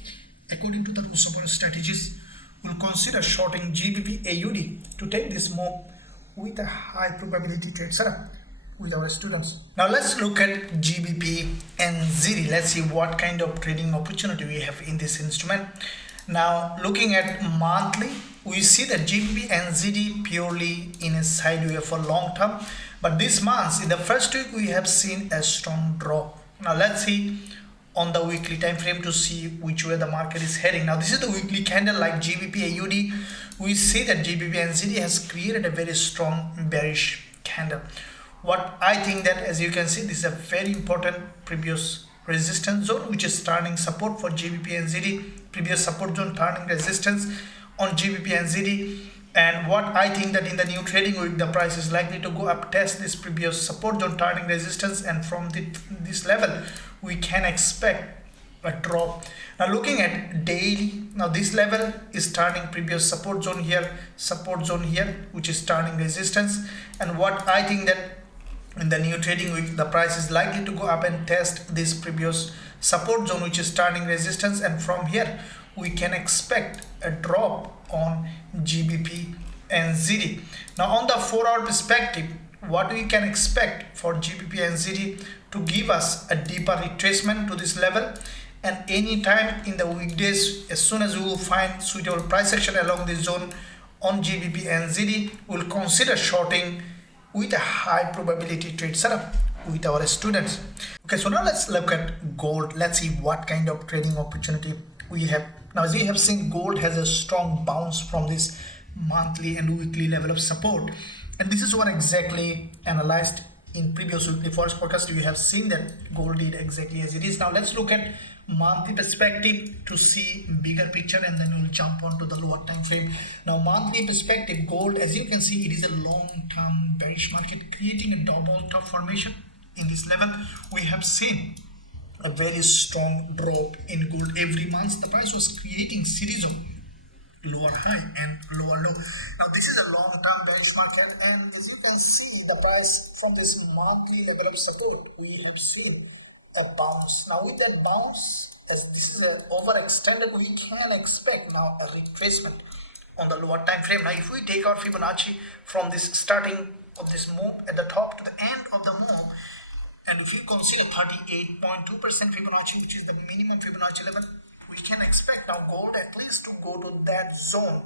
According to the rules of our strategies, we'll consider shorting GBPAUD to take this move with a high probability trade setup with our students. Now let's look at GBPNZD. Let's see what kind of trading opportunity we have in this instrument. Now looking at monthly, we see that GBPNZD purely in a sideways for long term, but this month in the first week we have seen a strong drop. Now let's see on the weekly time frame to see which way the market is heading. Now this is the weekly candle like GBPAUD. We see that GBPNZD has created a very strong bearish candle. What I think that, as you can see, this is a very important previous resistance zone which is turning support for GBPNZD, previous support zone turning resistance on GBPNZD. And what I think that in the new trading week, the price is likely to go up, test this previous support zone turning resistance, and from this level we can expect a drop. Now looking at daily, now this level is turning previous support zone here, which is turning resistance. And what I think that in the new trading week, the price is likely to go up and test this previous support zone which is turning resistance, and from here we can expect a drop on GBPNZD. Now on the 4-hour perspective, what we can expect for GBPNZD to give us a deeper retracement to this level, and any time in the weekdays, as soon as we will find suitable price action along this zone on GBPNZD, we'll consider shorting with a high probability trade setup with our students. Okay, so now let's look at gold. Let's see what kind of trading opportunity we have. Now as we have seen, gold has a strong bounce from this monthly and weekly level of support, and this is what exactly analyzed in previous weekly Forex forecast. We have seen that gold did exactly as it is. Now let's look at monthly perspective to see bigger picture, and then we'll jump on to the lower time frame. Now monthly perspective, gold, as you can see, it is a long-term bearish market creating a double top formation. In this level we have seen a very strong drop in gold. Every month the price was creating series of lower high and lower low. Now this is a long-term bearish market, and as you can see, the price from this monthly level of support, we have seen a bounce. Now with that bounce, as this is an overextended, we can expect now a retracement on the lower time frame. Now if we take our Fibonacci from this starting of this move at the top to the end of the move, and if you consider 38.2% Fibonacci, which is the minimum Fibonacci level, we can expect now gold at least to go to that zone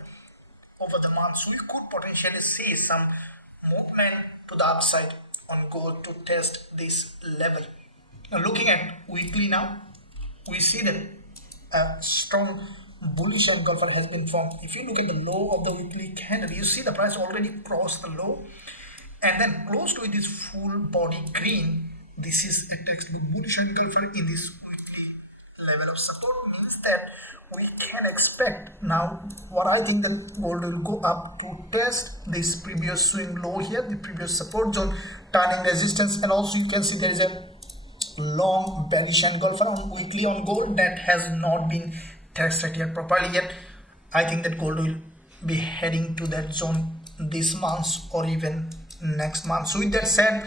over the month. So we could potentially see some movement to the upside on gold to test this level. Now looking at weekly now, we see that a strong bullish engulfer has been formed. If you look at the low of the weekly candle, you see the price already crossed the low, and then close to this full body green. This is a textbook bullish engulfer in this weekly level of support, means that we can expect now what I think that gold will go up to test this previous swing low here, the previous support zone turning resistance. And also you can see there is a long bearish engulfer on weekly on gold that has not been tested yet properly yet. I think that gold will be heading to that zone this month or even next month. So with that said,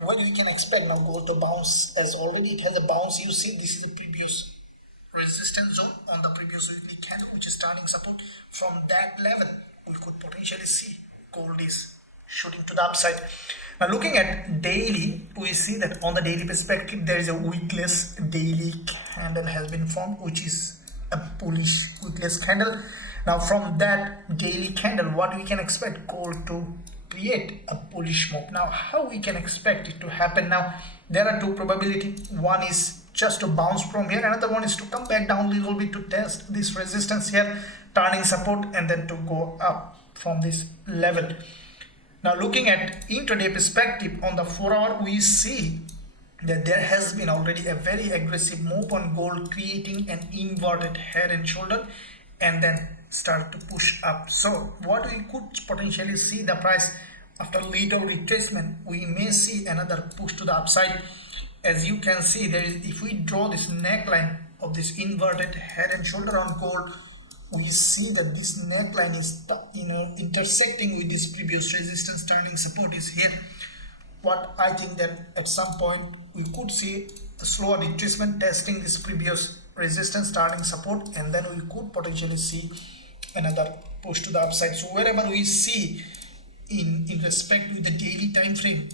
what we can expect now gold to bounce, as already it has a bounce. You see this is the previous resistance zone on the previous weekly candle which is turning support. From that level we could potentially see gold is shooting to the upside. Now looking at daily, we see that on the daily perspective there is a wickless daily candle has been formed, which is a bullish wickless candle. Now from that daily candle, what we can expect gold to create a bullish move. Now how we can expect it to happen? Now there are two probabilities. One is just to bounce from here, another one is to come back down a little bit to test this resistance here, turning support, and then to go up from this level. Now looking at intraday perspective on the 4-hour, we see that there has been already a very aggressive move on gold, creating an inverted head and shoulder, and then start to push up. So what we could potentially see, the price after little retracement, we may see another push to the upside. As you can see, there is, if we draw this neckline of this inverted head and shoulder on gold, we see that this neckline is intersecting with this previous resistance turning support is here. What I think that at some point we could see a slower retracement testing this previous resistance turning support, and then we could potentially see another push to the upside. So wherever we see in respect with the daily time frame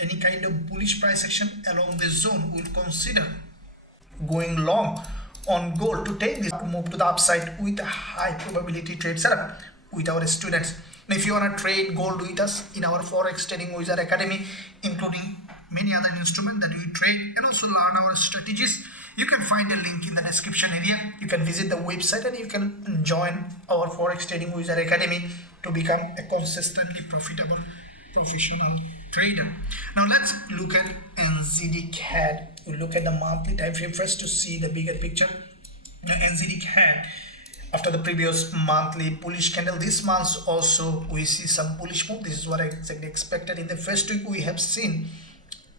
any kind of bullish price action along this zone, we'll consider going long on gold to take this move to the upside with a high probability trade setup with our students. And if you want to trade gold with us in our Forex Trading Wizard Academy, including many other instruments that we trade, and also learn our strategies, You can find a link in the description area. You can visit the website and you can join our Forex Trading User Academy to become a consistently profitable professional trader. Now let's look at NZDCAD. We'll look at the monthly time frame first to see the bigger picture. Now NZDCAD, after the previous monthly bullish candle, this month also we see some bullish move. This is what I exactly expected. In the first week we have seen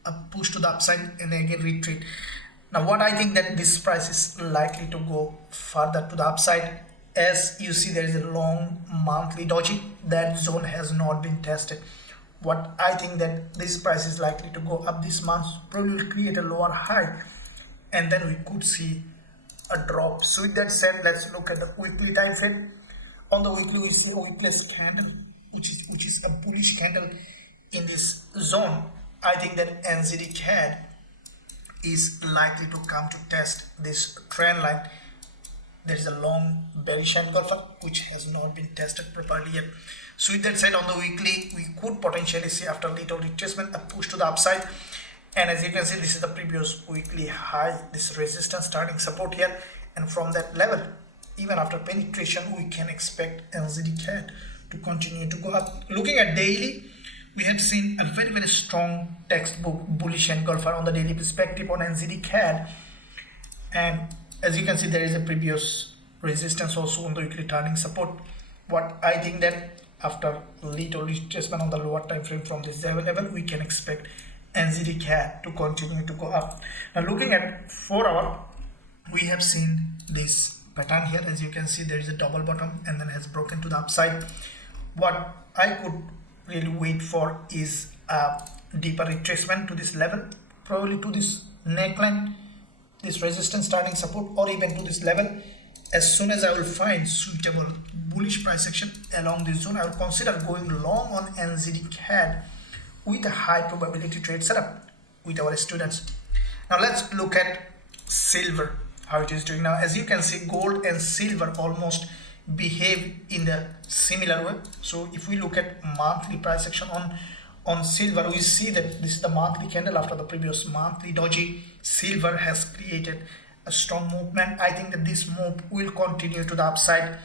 a push to the upside and again retreat. Now what I think that this price is likely to go further to the upside. As you see, there is a long monthly doji. That zone has not been tested. What I think that this price is likely to go up this month, probably will create a lower high, and then we could see a drop. So with that said, let's look at the weekly time frame. On the weekly, we see a weakless candle, which is a bullish candle in this zone. I think that NZDCAD is likely to come to test this trend line. There is a long bearish engulfer which has not been tested properly yet. So with that said, on the weekly, we could potentially see after little retracement a push to the upside. And as you can see, this is the previous weekly high, this resistance starting support here. And from that level, even after penetration, we can expect NZDCAD to continue to go up. Looking at daily, we had seen a very strong textbook bullish engulfer on the daily perspective on NZDCAD. And as you can see, there is a previous resistance also on the weekly turning support. What I think that after little retracement on the lower time frame from this level, we can expect NZDCAD to continue to go up. Now looking at 4 hour, we have seen this pattern here. As you can see, there is a double bottom and then has broken to the upside. What I could really wait for is a deeper retracement to this level, probably to this neckline, this resistance starting support, or even to this level. As soon as I will find suitable bullish price action along this zone, I will consider going long on NZDCAD with a high probability trade setup with our students. Now let's look at silver, how it is doing now. As you can see, gold and silver almost behave in the similar way. So if we look at monthly price action on silver, we see that this is the monthly candle after the previous monthly doji. Silver has created a strong movement. I think that this move will continue to the upside,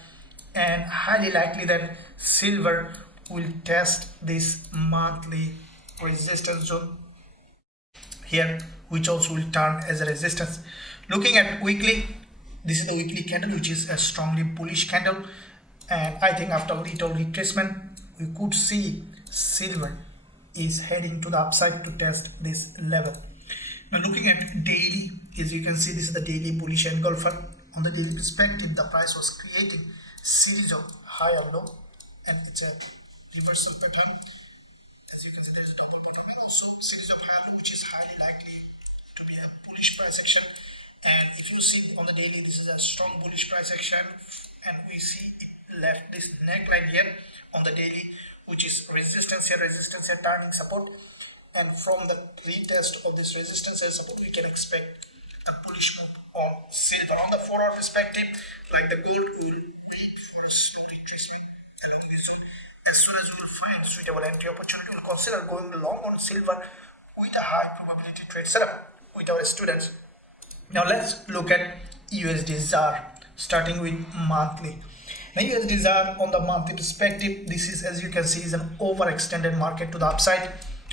and highly likely that silver will test this monthly resistance zone here, which also will turn as a resistance. Looking at weekly, this is the weekly candle, which is a strongly bullish candle, and I think after little retracement we could see silver is heading to the upside to test this level. Now looking at daily, as you can see, this is the daily bullish engulfer. On the daily perspective, the price was creating series of high and low, and it's a reversal pattern. As you can see, there is a double bottom and also series of high and low, which is highly likely to be a bullish price action. And if you see on the daily, this is a strong bullish price action, and we see it left this neckline here on the daily, which is resistance here, turning support. And from the retest of this resistance and support, we can expect a bullish move on silver. On the 4 hour perspective, like the gold, we will wait for a slow retracement along this zone. As soon as we will find suitable entry opportunity, we will consider going long on silver with a high probability trade setup with our students. Now let's look at USDZAR, starting with monthly. Now USDZAR on the monthly perspective, this is, as you can see, is an overextended market to the upside.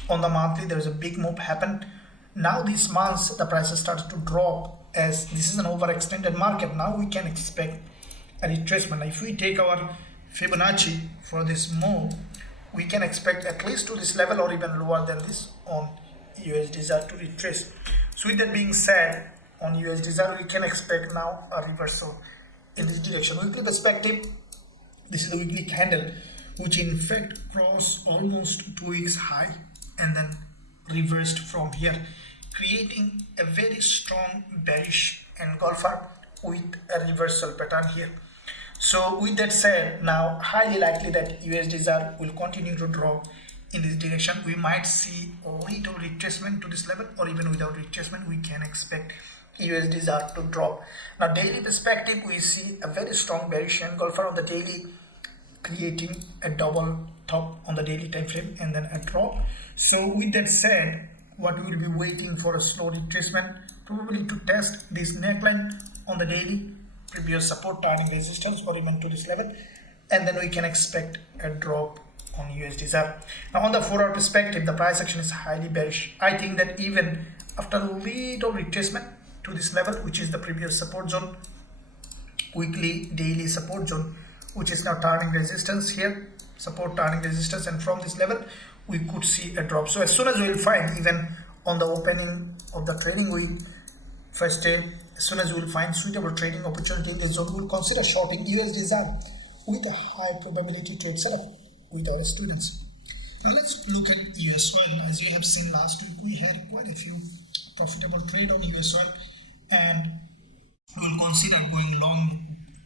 On the monthly, there is a big move happened. Now this month, the prices started to drop as this is an overextended market. Now we can expect a retracement. If we take our Fibonacci for this move, we can expect at least to this level or even lower than this on USDZAR to retrace. So with that being said, on USDZAR, we can expect now a reversal in this direction. Weekly perspective, this is the weekly candle, which in fact crossed almost 2 weeks high and then reversed from here, creating a very strong bearish engulfer with a reversal pattern here. So with that said, now highly likely that USDZAR will continue to drop in this direction. We might see a little retracement to this level, or even without retracement, we can expect USDZAR to drop. Now daily perspective, we see a very strong bearish engulfer on the daily, creating a double top on the daily time frame and then a drop. So with that said, what we will be waiting for a slow retracement probably to test this neckline on the daily, previous support, turning resistance, or even to this level, and then we can expect a drop on USDZAR. Now on the 4 hour perspective, the price action is highly bearish. I think that even after a little retracement to this level, which is the previous support zone, weekly daily support zone, which is now turning resistance here, support, turning resistance, and from this level we could see a drop. So as soon as we will find, even on the opening of the trading week, first day, as soon as we will find suitable trading opportunity in this zone, we will consider shorting USDZAR with a high probability trade setup with our students. Now let's look at USOIL. As you have seen last week, we had quite a few profitable trade on USOIL, and we'll consider going long,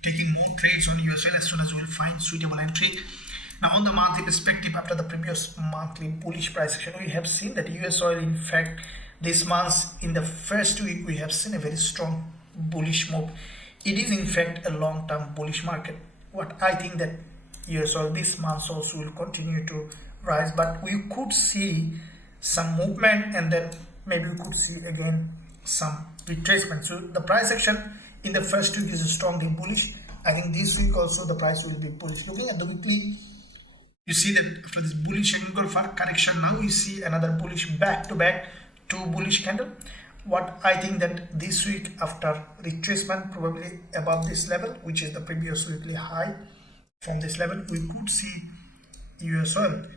taking more trades on USOIL as soon as we'll find suitable entry. Now on the monthly perspective, after the previous monthly bullish price action, we have seen that USOIL, in fact, this month in the first week we have seen a very strong bullish move. It is in fact a long-term bullish market. What I think that USOIL this month also will continue to rise, but we could see some movement, and then maybe we could see again some retracement. So the price action in the first week is strongly bullish. I think this week also the price will be bullish. Looking at the weekly, you see that after this bullish engulfer correction, now we see another bullish back-to-back, two bullish candle. What I think that this week, after retracement probably above this level, which is the previous weekly high, from this level we could see USOIL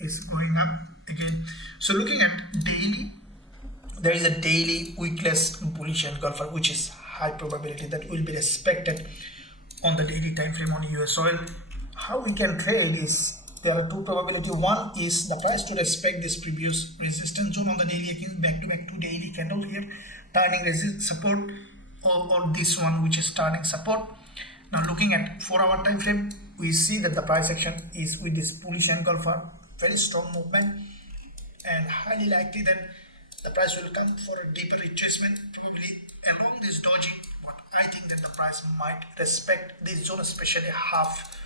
is going up again. So looking at daily, there is a daily wickless bullish engulfer, which is high probability that will be respected on the daily time frame on USOIL. How we can trade is, there are two probability. One is the price to respect this previous resistance zone on the daily, again back-to-back two daily candle here, turning resist support, or this one which is turning support. Now looking at 4 hour time frame, we see that the price action is with this bullish engulfer, very strong movement, and highly likely that the price will come for a deeper retracement, probably along this doji. But I think that the price might respect this zone, especially half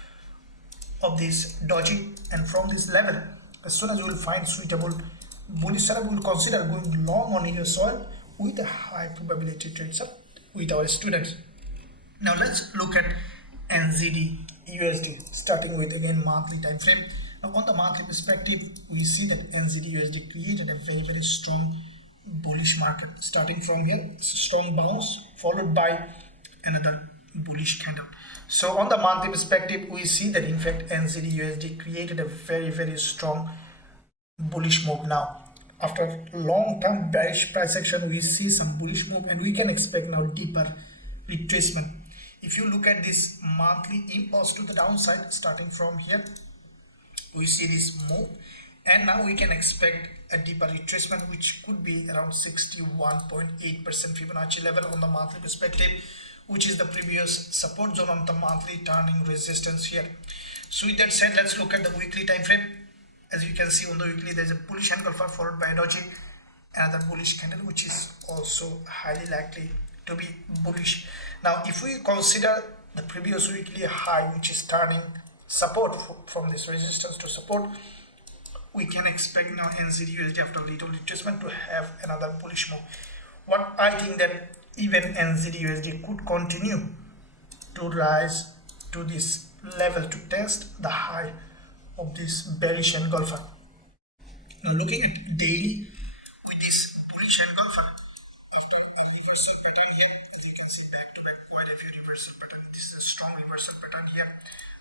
of this doji, and from this level, as soon as we will find suitable bullish setup, we will consider going long on USOIL with a high probability trade setup with our students. Now let's look at NZDUSD, starting with again monthly time frame. Now on the monthly perspective, we see that NZDUSD created a very strong bullish market. Starting from here, it's a strong bounce followed by another bullish candle. So on the monthly perspective, we see that in fact NZDUSD created a very strong bullish move. Now after long-term bearish price action, we see some bullish move, and we can expect now deeper retracement. If you look at this monthly impulse to the downside, starting from here, we see this move, and now we can expect a deeper retracement, which could be around 61.8% Fibonacci level on the monthly perspective, which is the previous support zone on the monthly, turning resistance here. So with that said, let's look at the weekly time frame. As you can see on the weekly, there's a bullish engulfer followed by a doji, another bullish candle, which is also highly likely to be bullish. Now if we consider the previous weekly high, which is turning support from this resistance to support, we can expect now NZDUSD after little retracement to have another bullish move. What I think that even NZDUSD could continue to rise to this level to test the high of this bearish engulfer. Now looking at daily, with this bullish engulfer, after a reversal pattern here, as you can see back-to-back quite a few reversal pattern. This is a strong reversal pattern here,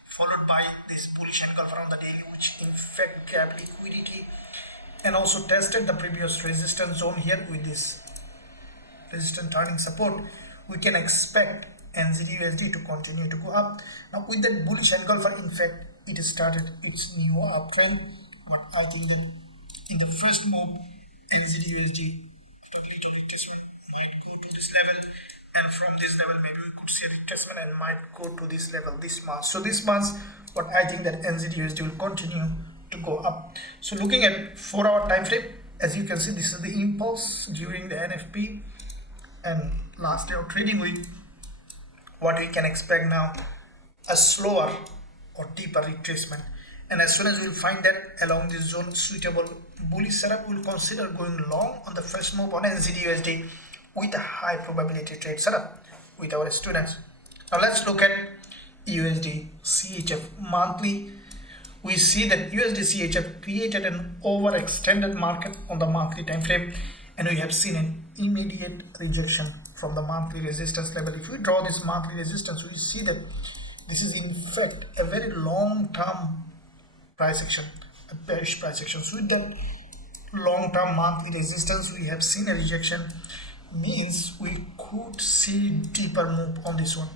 followed by this bullish engulfer on the daily, which in fact grabbed liquidity and also tested the previous resistance zone here with this resistance turning support. We can expect NZDUSD to continue to go up. Now with that bullish engulfer, in fact it started its new uptrend, but I think that in the first move NZDUSD after little retracement might go to this level, and from this level maybe we could see a retracement and might go to this level this month. So this month, what I think that NZDUSD will continue to go up. So looking at 4 hour time frame, as you can see, this is the impulse during the NFP and last day of trading week. What we can expect now, a slower or deeper retracement, and as soon as we will find that along this zone suitable bullish setup, we will consider going long on the first move on NZDUSD with a high probability trade setup with our students. Now let's look at USDCHF monthly. We see that USDCHF created an overextended market on the monthly time frame, and we have seen an immediate rejection from the monthly resistance level. If we draw this monthly resistance, we see that this is in fact a very long-term price action, a bearish price action. So with the long-term monthly resistance, we have seen a rejection, means we could see deeper move on this one.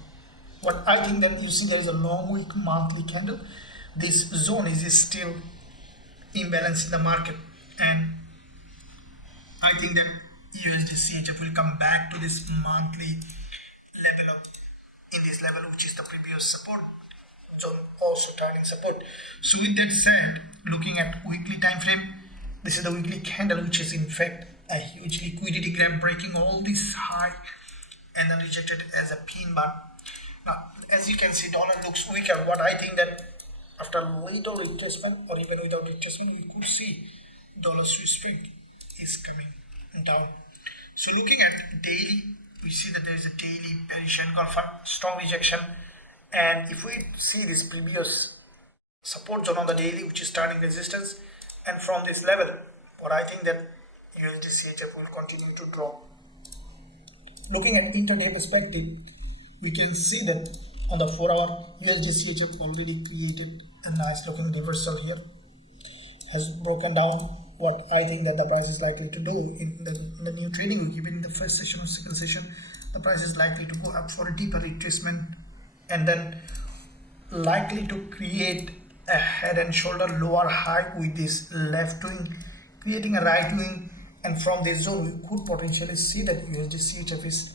But I think that you see there is a long week monthly candle. This zone is still imbalanced in the market, and I think that USDCHF will come back to this monthly level of, in this level, which is the previous support zone, also turning support. So with that said, looking at weekly time frame, this is the weekly candle, which is in fact a huge liquidity grab, breaking all this high and then rejected as a pin bar. Now as you can see, dollar looks weaker. What I think that after little retracement or even without retracement, we could see dollar Swiss franc is coming down. So looking at daily, we see that there is a daily bearish engulfer, strong rejection, and if we see this previous support zone on the daily, which is turning resistance, and from this level, what I think that USDCHF will continue to drop. Looking at intraday perspective, we can see that on the 4-hour, USDCHF already created a nice looking reversal here, has broken down what I think that the price is likely to do in the new trading week. Even in the first session or second session, the price is likely to go up for a deeper retracement and then likely to create a head and shoulder lower high with this left wing creating a right wing, and from this zone we could potentially see that USDCHF is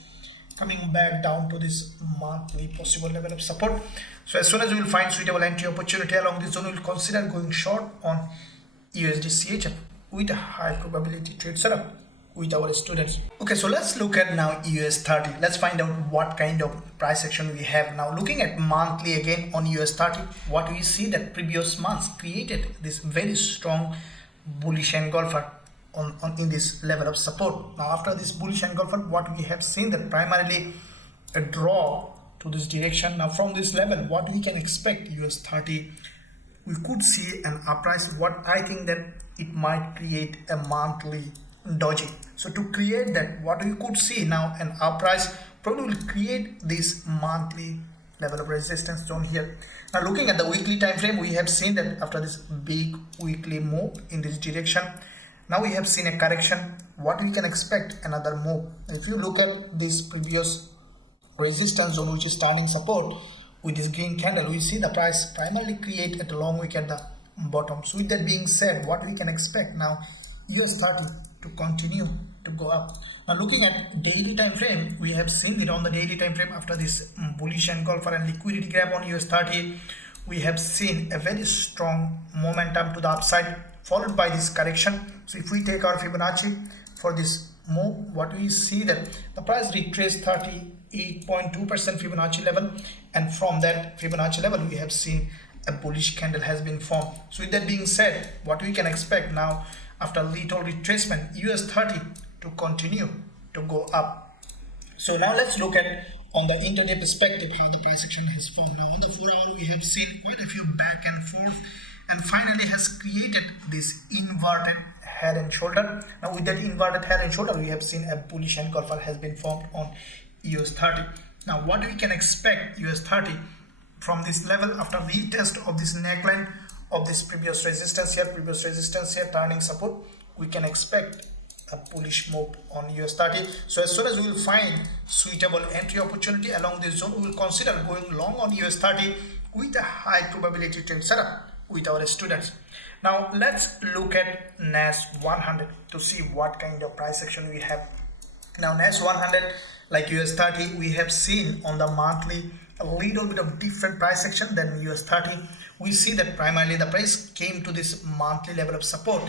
coming back down to this monthly possible level of support. So as soon as we will find suitable entry opportunity along this zone, we will consider going short on USDCHF with a high probability trade setup with our students. Okay, so let's look at now US30. Let's find out what kind of price action we have now. Looking at monthly again on US30, what we see that previous months created this very strong bullish engulfer in this level of support. Now after this bullish engulfer, what we have seen that primarily a draw to this direction. Now from this level, what we can expect US30, we could see an uprise. What I think that it might create a monthly doji. So to create that, what we could see now, an uprise probably will create this monthly level of resistance zone here. Now looking at the weekly time frame, we have seen that after this big weekly move in this direction, now we have seen a correction. What we can expect, another move. If you look at this previous resistance zone, which is turning support with this green candle, we see the price primarily create at a long wick at the bottom. So with that being said, what we can expect now, US30 to continue to go up. Now looking at daily time frame, we have seen it on the daily time frame after this bullish engulfer and liquidity grab on US30, we have seen a very strong momentum to the upside, followed by this correction. So if we take our Fibonacci for this move, what we see that the price retraced 38.2% Fibonacci level, and from that Fibonacci level we have seen a bullish candle has been formed. So with that being said, what we can expect now after little retracement, US30 to continue to go up. So now let's look at on the intraday perspective how the price action has formed. Now on the 4-hour we have seen quite a few back and forth, and finally has created this inverted head and shoulder. Now with that inverted head and shoulder, we have seen a bullish engulfer has been formed on US30. Now what we can expect US30 from this level after retest of this neckline of this previous resistance here, turning support, we can expect a bullish move on US30. So as soon as we will find suitable entry opportunity along this zone, we will consider going long on US30 with a high probability trade setup with our students. Now let's look at NAS 100 to see what kind of price action we have. Now NAS 100 like US30, we have seen on the monthly a little bit of different price action than US30. We see that primarily the price came to this monthly level of support.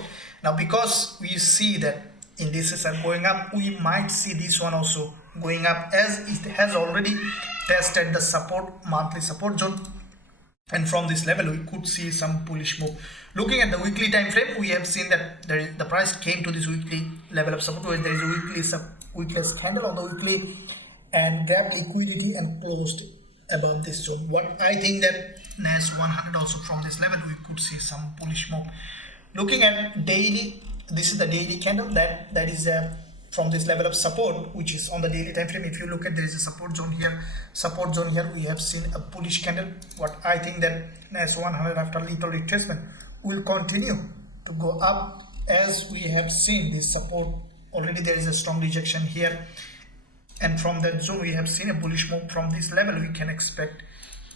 Now because we see that indices are going up, we might see this one also going up, as it has already tested the support, monthly support zone, and from this level we could see some bullish move. Looking at the weekly time frame, we have seen that the price came to this weekly level of support, where there is a weekly wickless candle on the weekly and grabbed liquidity and closed above this zone. What I think that NAS 100 also from this level we could see some bullish move. Looking at daily, this is the daily candle that is from this level of support, which is on the daily time frame. If you look at, there is a support zone here, we have seen a bullish candle. What I think that NAS 100 after little retracement will continue to go up, as we have seen this support already. There is a strong rejection here, and from that zone we have seen a bullish move. From this level we can expect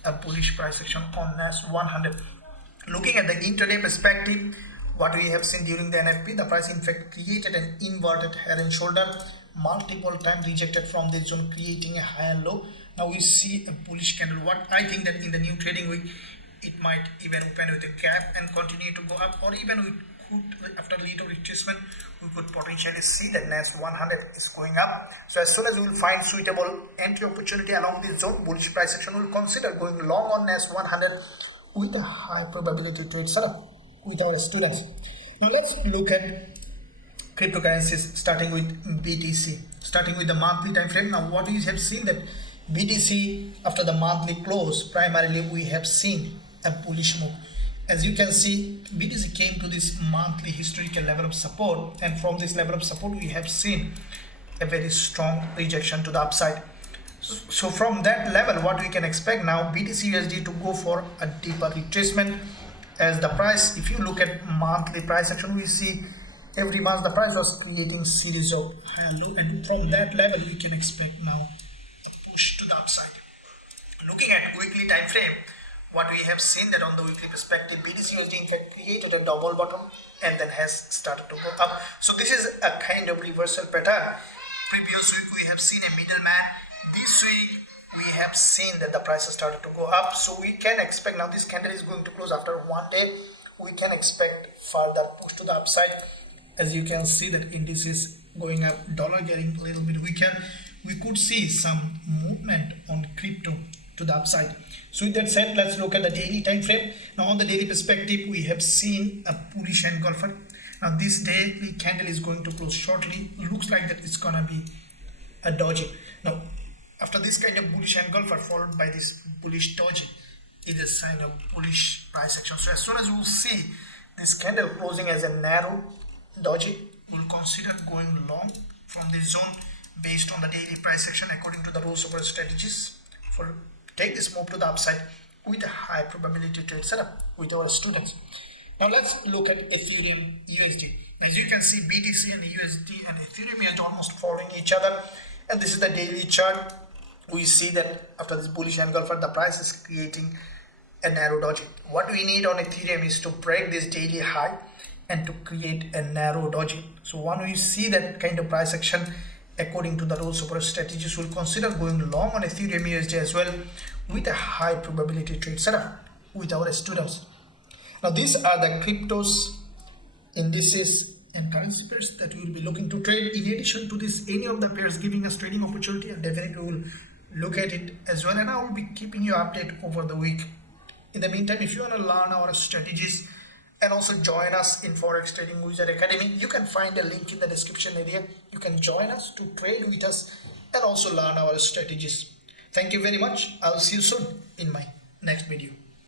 a bullish price action on NAS 100. Looking at the intraday perspective, what we have seen during the NFP, the price in fact created an inverted head and shoulder, multiple times rejected from this zone, creating a higher low. Now we see a bullish candle. What I think that in the new trading week, it might even open with a gap and continue to go up, or even we could, after little retracement, we could potentially see that NAS 100 is going up. So as soon as we will find suitable entry opportunity along this zone, bullish price action will consider going long on NAS 100 with a high probability trade setup with our students. Now let's look at cryptocurrencies, starting with BTC, starting with the monthly time frame. Now what we have seen that BTC after the monthly close, primarily we have seen a bullish move. As you can see, BTC came to this monthly historical level of support, and from this level of support we have seen a very strong rejection to the upside. So from that level, what we can expect now, BTCUSD to go for a deeper retracement, as the price, if you look at monthly price action, we see every month the price was creating series of high and low, and from that level we can expect now a push to the upside. Looking at weekly time frame, what we have seen that on the weekly perspective, BTCUSD in fact created a double bottom and then has started to go up. So this is a kind of reversal pattern. Previous week we have seen a middleman. This week we have seen that the price has started to go up, so we can expect now this candle is going to close after one day. We can expect further push to the upside. As you can see that indices going up, dollar getting a little bit weaker, we could see some movement on crypto to the upside. So with that said, let's look at the daily time frame. Now on the daily perspective, we have seen a bullish engulfer. Now this daily candle is going to close shortly. Looks like that it's gonna be a doji. Now after this kind of bullish engulfer followed by this bullish doji is a sign of bullish price action. So as soon as we will see this candle closing as a narrow doji, we'll consider going long from this zone based on the daily price action according to the rules of our strategies for take this move to the upside with a high probability trade setup with our students. Now let's look at Ethereum USD. As you can see, BTC and USD and Ethereum are almost following each other, and this is the daily chart. We see that after this bullish engulfer, the price is creating a narrow doji. What we need on Ethereum is to break this daily high and to create a narrow doji. So when we see that kind of price action, according to the rules of our strategies, we'll consider going long on Ethereum USD as well with a high probability trade setup with our students. Now these are the cryptos, indices and currency pairs that we will be looking to trade. In addition to this, any of the pairs giving us trading opportunity, and definitely we will look at it as well, and I will be keeping you update over the week. In the meantime, if you want to learn our strategies and also join us in Forex Trading Wizard Academy, you can find a link in the description area. You can join us to trade with us and also learn our strategies. Thank you very much. I'll see you soon in my next video.